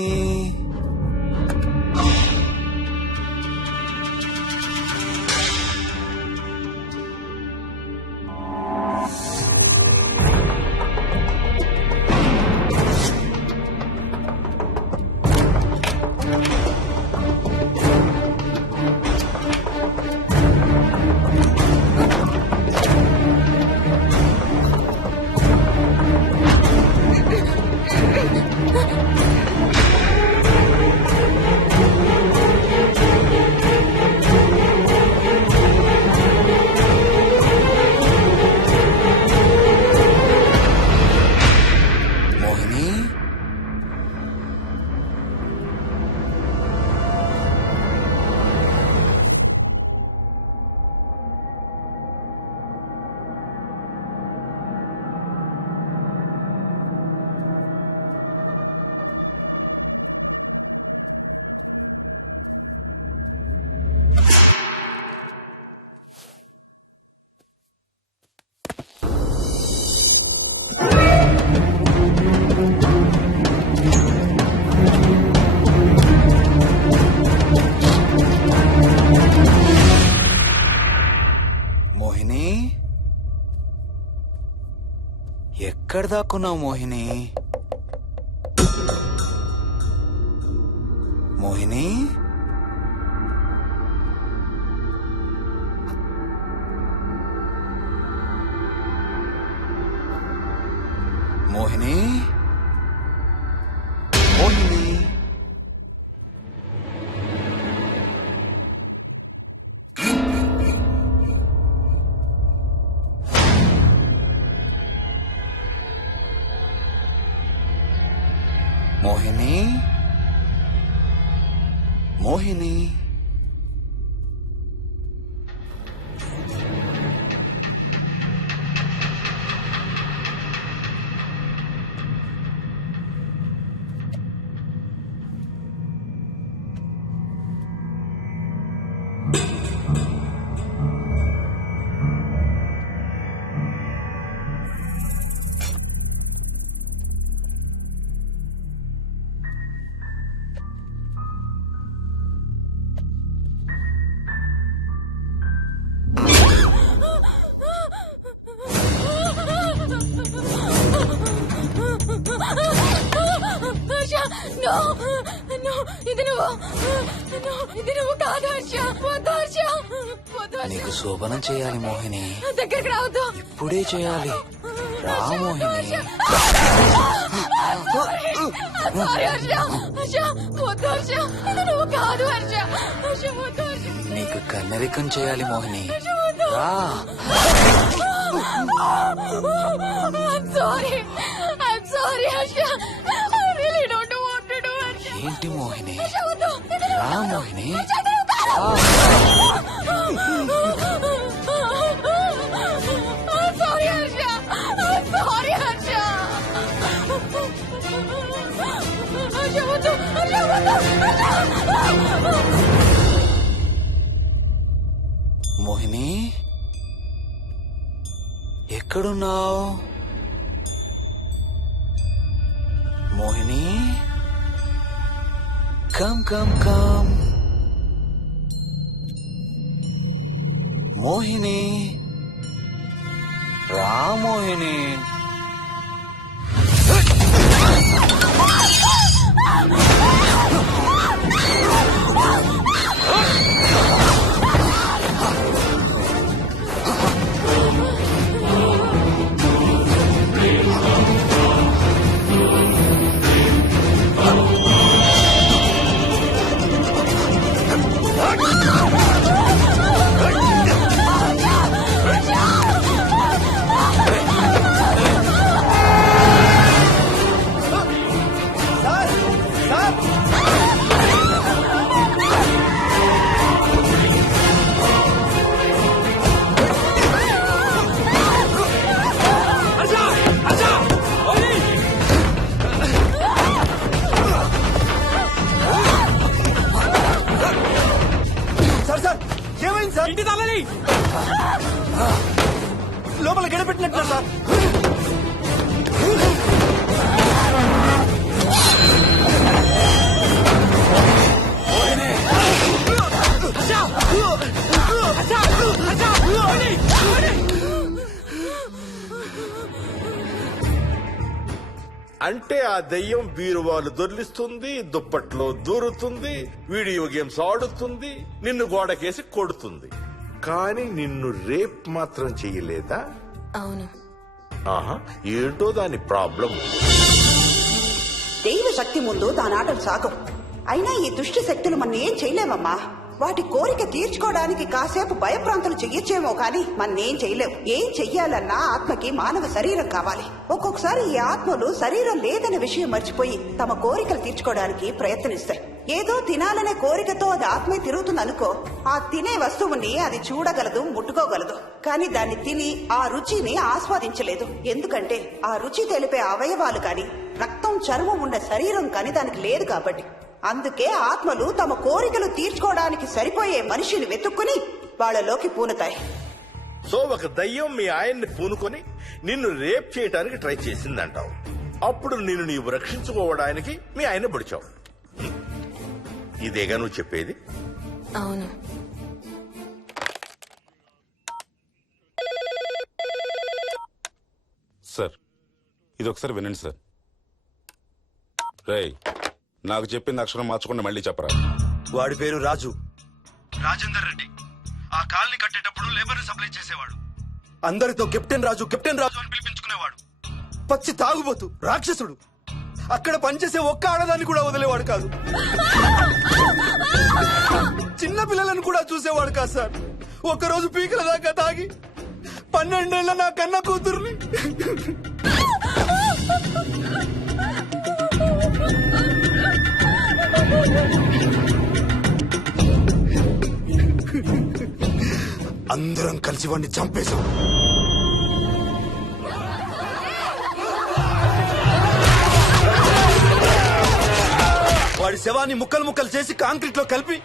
ఎక్కడ దాక్కున్నావు మోహిని? మోహిని, మోహిని, మోహిని. మోహిని, మోహిని. నీకు శోభనం చేయాలి మోహిని. దగ్గరికి రావద్దు. ఇప్పుడే చేయాలి. రా మోహిని. నీకు కన్నరికం చేయాలి మోహిని. రా. ఏంటి మోహిని? రా మోహిని. మోహిని, ఎక్కడున్నావు Mohini? Come come come Mohini. రా మోహిని. ఇంటి తాళాలి లోపల గడపెట్టినట్టు సార్. అంటే ఆ దెయ్యం బీరువాలు దొర్లిస్తుంది, దుప్పట్లో దూరుతుంది, వీడియో గేమ్స్ ఆడుతుంది, నిన్ను గోడకేసి కొడుతుంది. కానీ నిన్ను రేప్ మాత్రం చెయ్యలేదా? అవును. ఆహా, ఏంటో దాని ప్రాబ్లం. దైవ శక్తి ముందు దానాటలు సాగవు. అయినా ఈ దుష్ట శక్తులు మన ఏం చేయలేమమ్మా. వాటి కోరిక తీర్చుకోవడానికి కాసేపు భయప్రాంతులు చెయ్యొచ్చేమో కానీ మన్నేం చేయలేవు. ఏం చెయ్యాలన్నా ఆత్మకి మానవ శరీరం కావాలి. ఒక్కొక్కసారి ఈ ఆత్మలు శరీరం లేదనే విషయం మర్చిపోయి తమ కోరికలు తీర్చుకోవడానికి ప్రయత్నిస్తాయి. ఏదో తినాలనే కోరికతో అది ఆత్మే తిరుగుతుందనుకో, ఆ తినే వస్తువుని అది చూడగలదు, ముట్టుకోగలదు. కానీ దాన్ని తిని ఆ రుచిని ఆస్వాదించలేదు. ఎందుకంటే ఆ రుచి తెలిపే అవయవాలు కాని, రక్తం చర్మం ఉన్న శరీరం కాని దానికి లేదు కాబట్టి. అందుకే ఆత్మలు తమ కోరికలు తీర్చుకోవడానికి సరిపోయే మనిషిని వెతుక్కుని వాళ్ళలోకి పూనుతాయి. సో ఒక దయ్యం మీ ఆయన్ని పూనుకొని నిన్ను రేప్ చేయడానికి ట్రై చేసిందంటావు. అప్పుడు నిన్ను నీవు రక్షించుకోవడానికి మీ ఆయన పొడిచావు. ఇదేగా నువ్వు చెప్పేది? అవును. సార్, ఇది ఒకసారి వినండి సార్. రేయ్, నాకు చెప్పింది అక్షరం మార్చకుండా మళ్ళీ చెప్పరా. వాడి పేరు రాజు, రాజేందర్ రెడ్డి. ఆ కాలనీ కట్టేటప్పుడు లేబర్ సప్లై చేసేవాడు. అందరితో కెప్టెన్ రాజు అని పిలిపించుకునేవాడు. పచ్చి తాగుబోతు, రాక్షసుడు. అక్కడ పనిచేసే ఒక్క ఆడదాన్ని కూడా వదిలేవాడు కాదు. చిన్న పిల్లలను కూడా చూసేవాడు కాదు సార్. ఒక్కరోజు పీకల దాకా తాగి 12 ఏళ్ల నా కన్న కూతుర్ని అందరం కలిసి వాడిని చంపేశాం. వాడి శవాన్ని ముక్కలు ముక్కలు చేసి కాంక్రీట్ లో కలిపి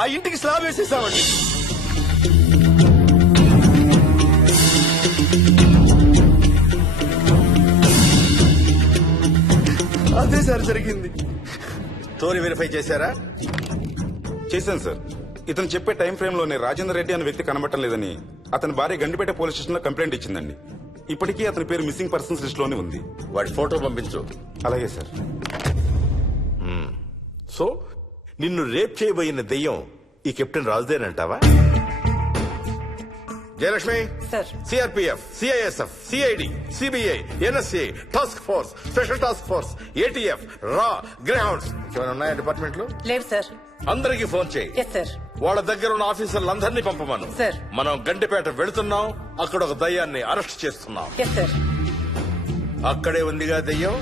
ఆ ఇంటికి స్లాబ్ వేసేసామండి. అదే సార్ జరిగింది. స్టోరీ వెరిఫై చేశారా? చేశాను సార్. ఇతను చెప్పే టైం ఫ్రేమ్ లోనే రాజేందర్ రెడ్డి అనే వ్యక్తి కనబడటం లేదని అతని భార్య గండిపేట పోలీస్ స్టేషన్ లో కంప్లైంట్ ఇచ్చిందండి. ఇప్పటికీ అతని పేరు మిస్సింగ్ పర్సన్స్ లిస్ట్ లోనే ఉంది. వాడి ఫోటో పంపించు. అలాగే సార్. సో నిన్ను రేప్ చేయబోయిన దెయ్యం ఈ కెప్టెన్ రాజుదేనంటావా? Jayalakshmi, CRPF, CISF, CID, CBI, NSA, task force, special task force, ATF, రా, గ్రేహౌండ్స్ ఏమైనా ఉన్నాయా డిపార్ట్మెంట్ లో? లేవు సార్. అందరికీ ఫోన్ చేయి. వాళ్ళ దగ్గర ఉన్న ఆఫీసర్లందరినీ పంపమను. మనం గండిపేట వెళుతున్నాం. అక్కడ ఒక దయ్యాన్ని అరెస్ట్ చేస్తున్నాం. అక్కడే ఉందిగా దయ్యం.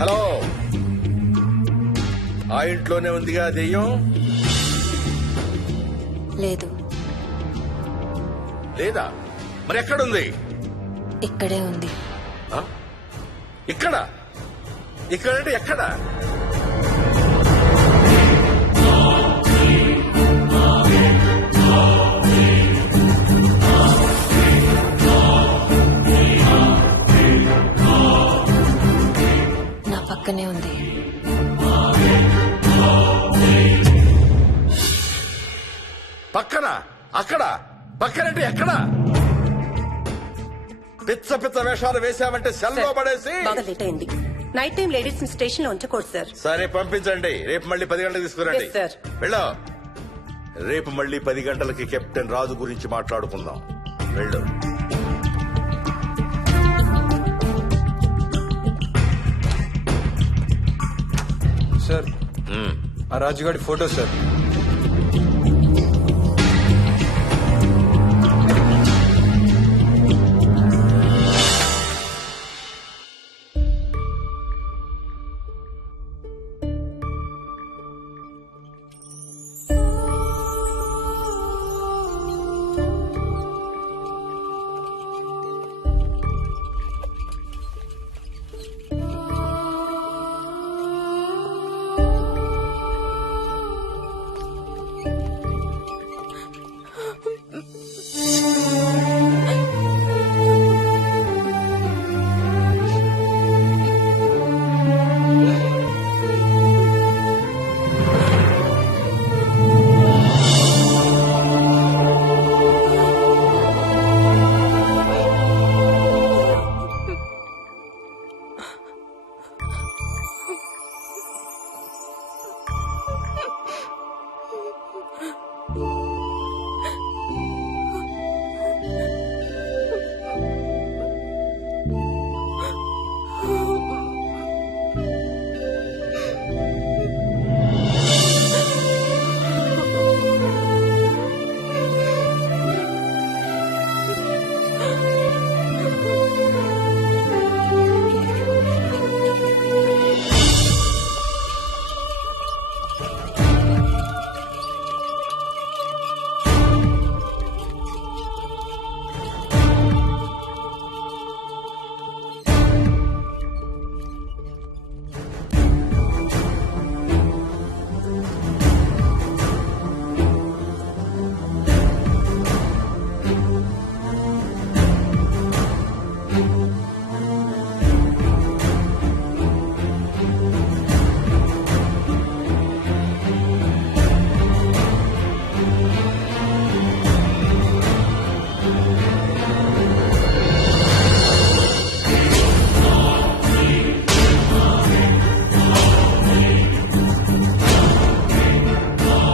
హలో, ఆ ఇంట్లోనే ఉందిగా దెయ్యం? లేదు. లేదా? మరి ఎక్కడుంది? ఇక్కడే ఉంది. ఇక్కడ? ఇక్కడంటే ఎక్కడ? నా పక్కనే ఉంది. పక్కన? అక్కడ? పక్కనంటే ఎక్కడ? పిచ్చ పిచ్చ వేషాలు వేశామంటే సెల్లో పడేసి. బాగా లేట్ అయింది. నైట్ టైం లేడీస్ స్టేషన్ లో ఉంచకూడదు సార్. సరే పంపించండి. రేపు మళ్ళీ 10 గంటలకు తీసుకురండి. వెళ్ళు. రేపు మళ్ళీ 10 గంటలకి కెప్టెన్ రాజు గురించి మాట్లాడుకుందాం. వెళ్ళు. సార్, ఆ రాజుగాడి ఫోటో సార్.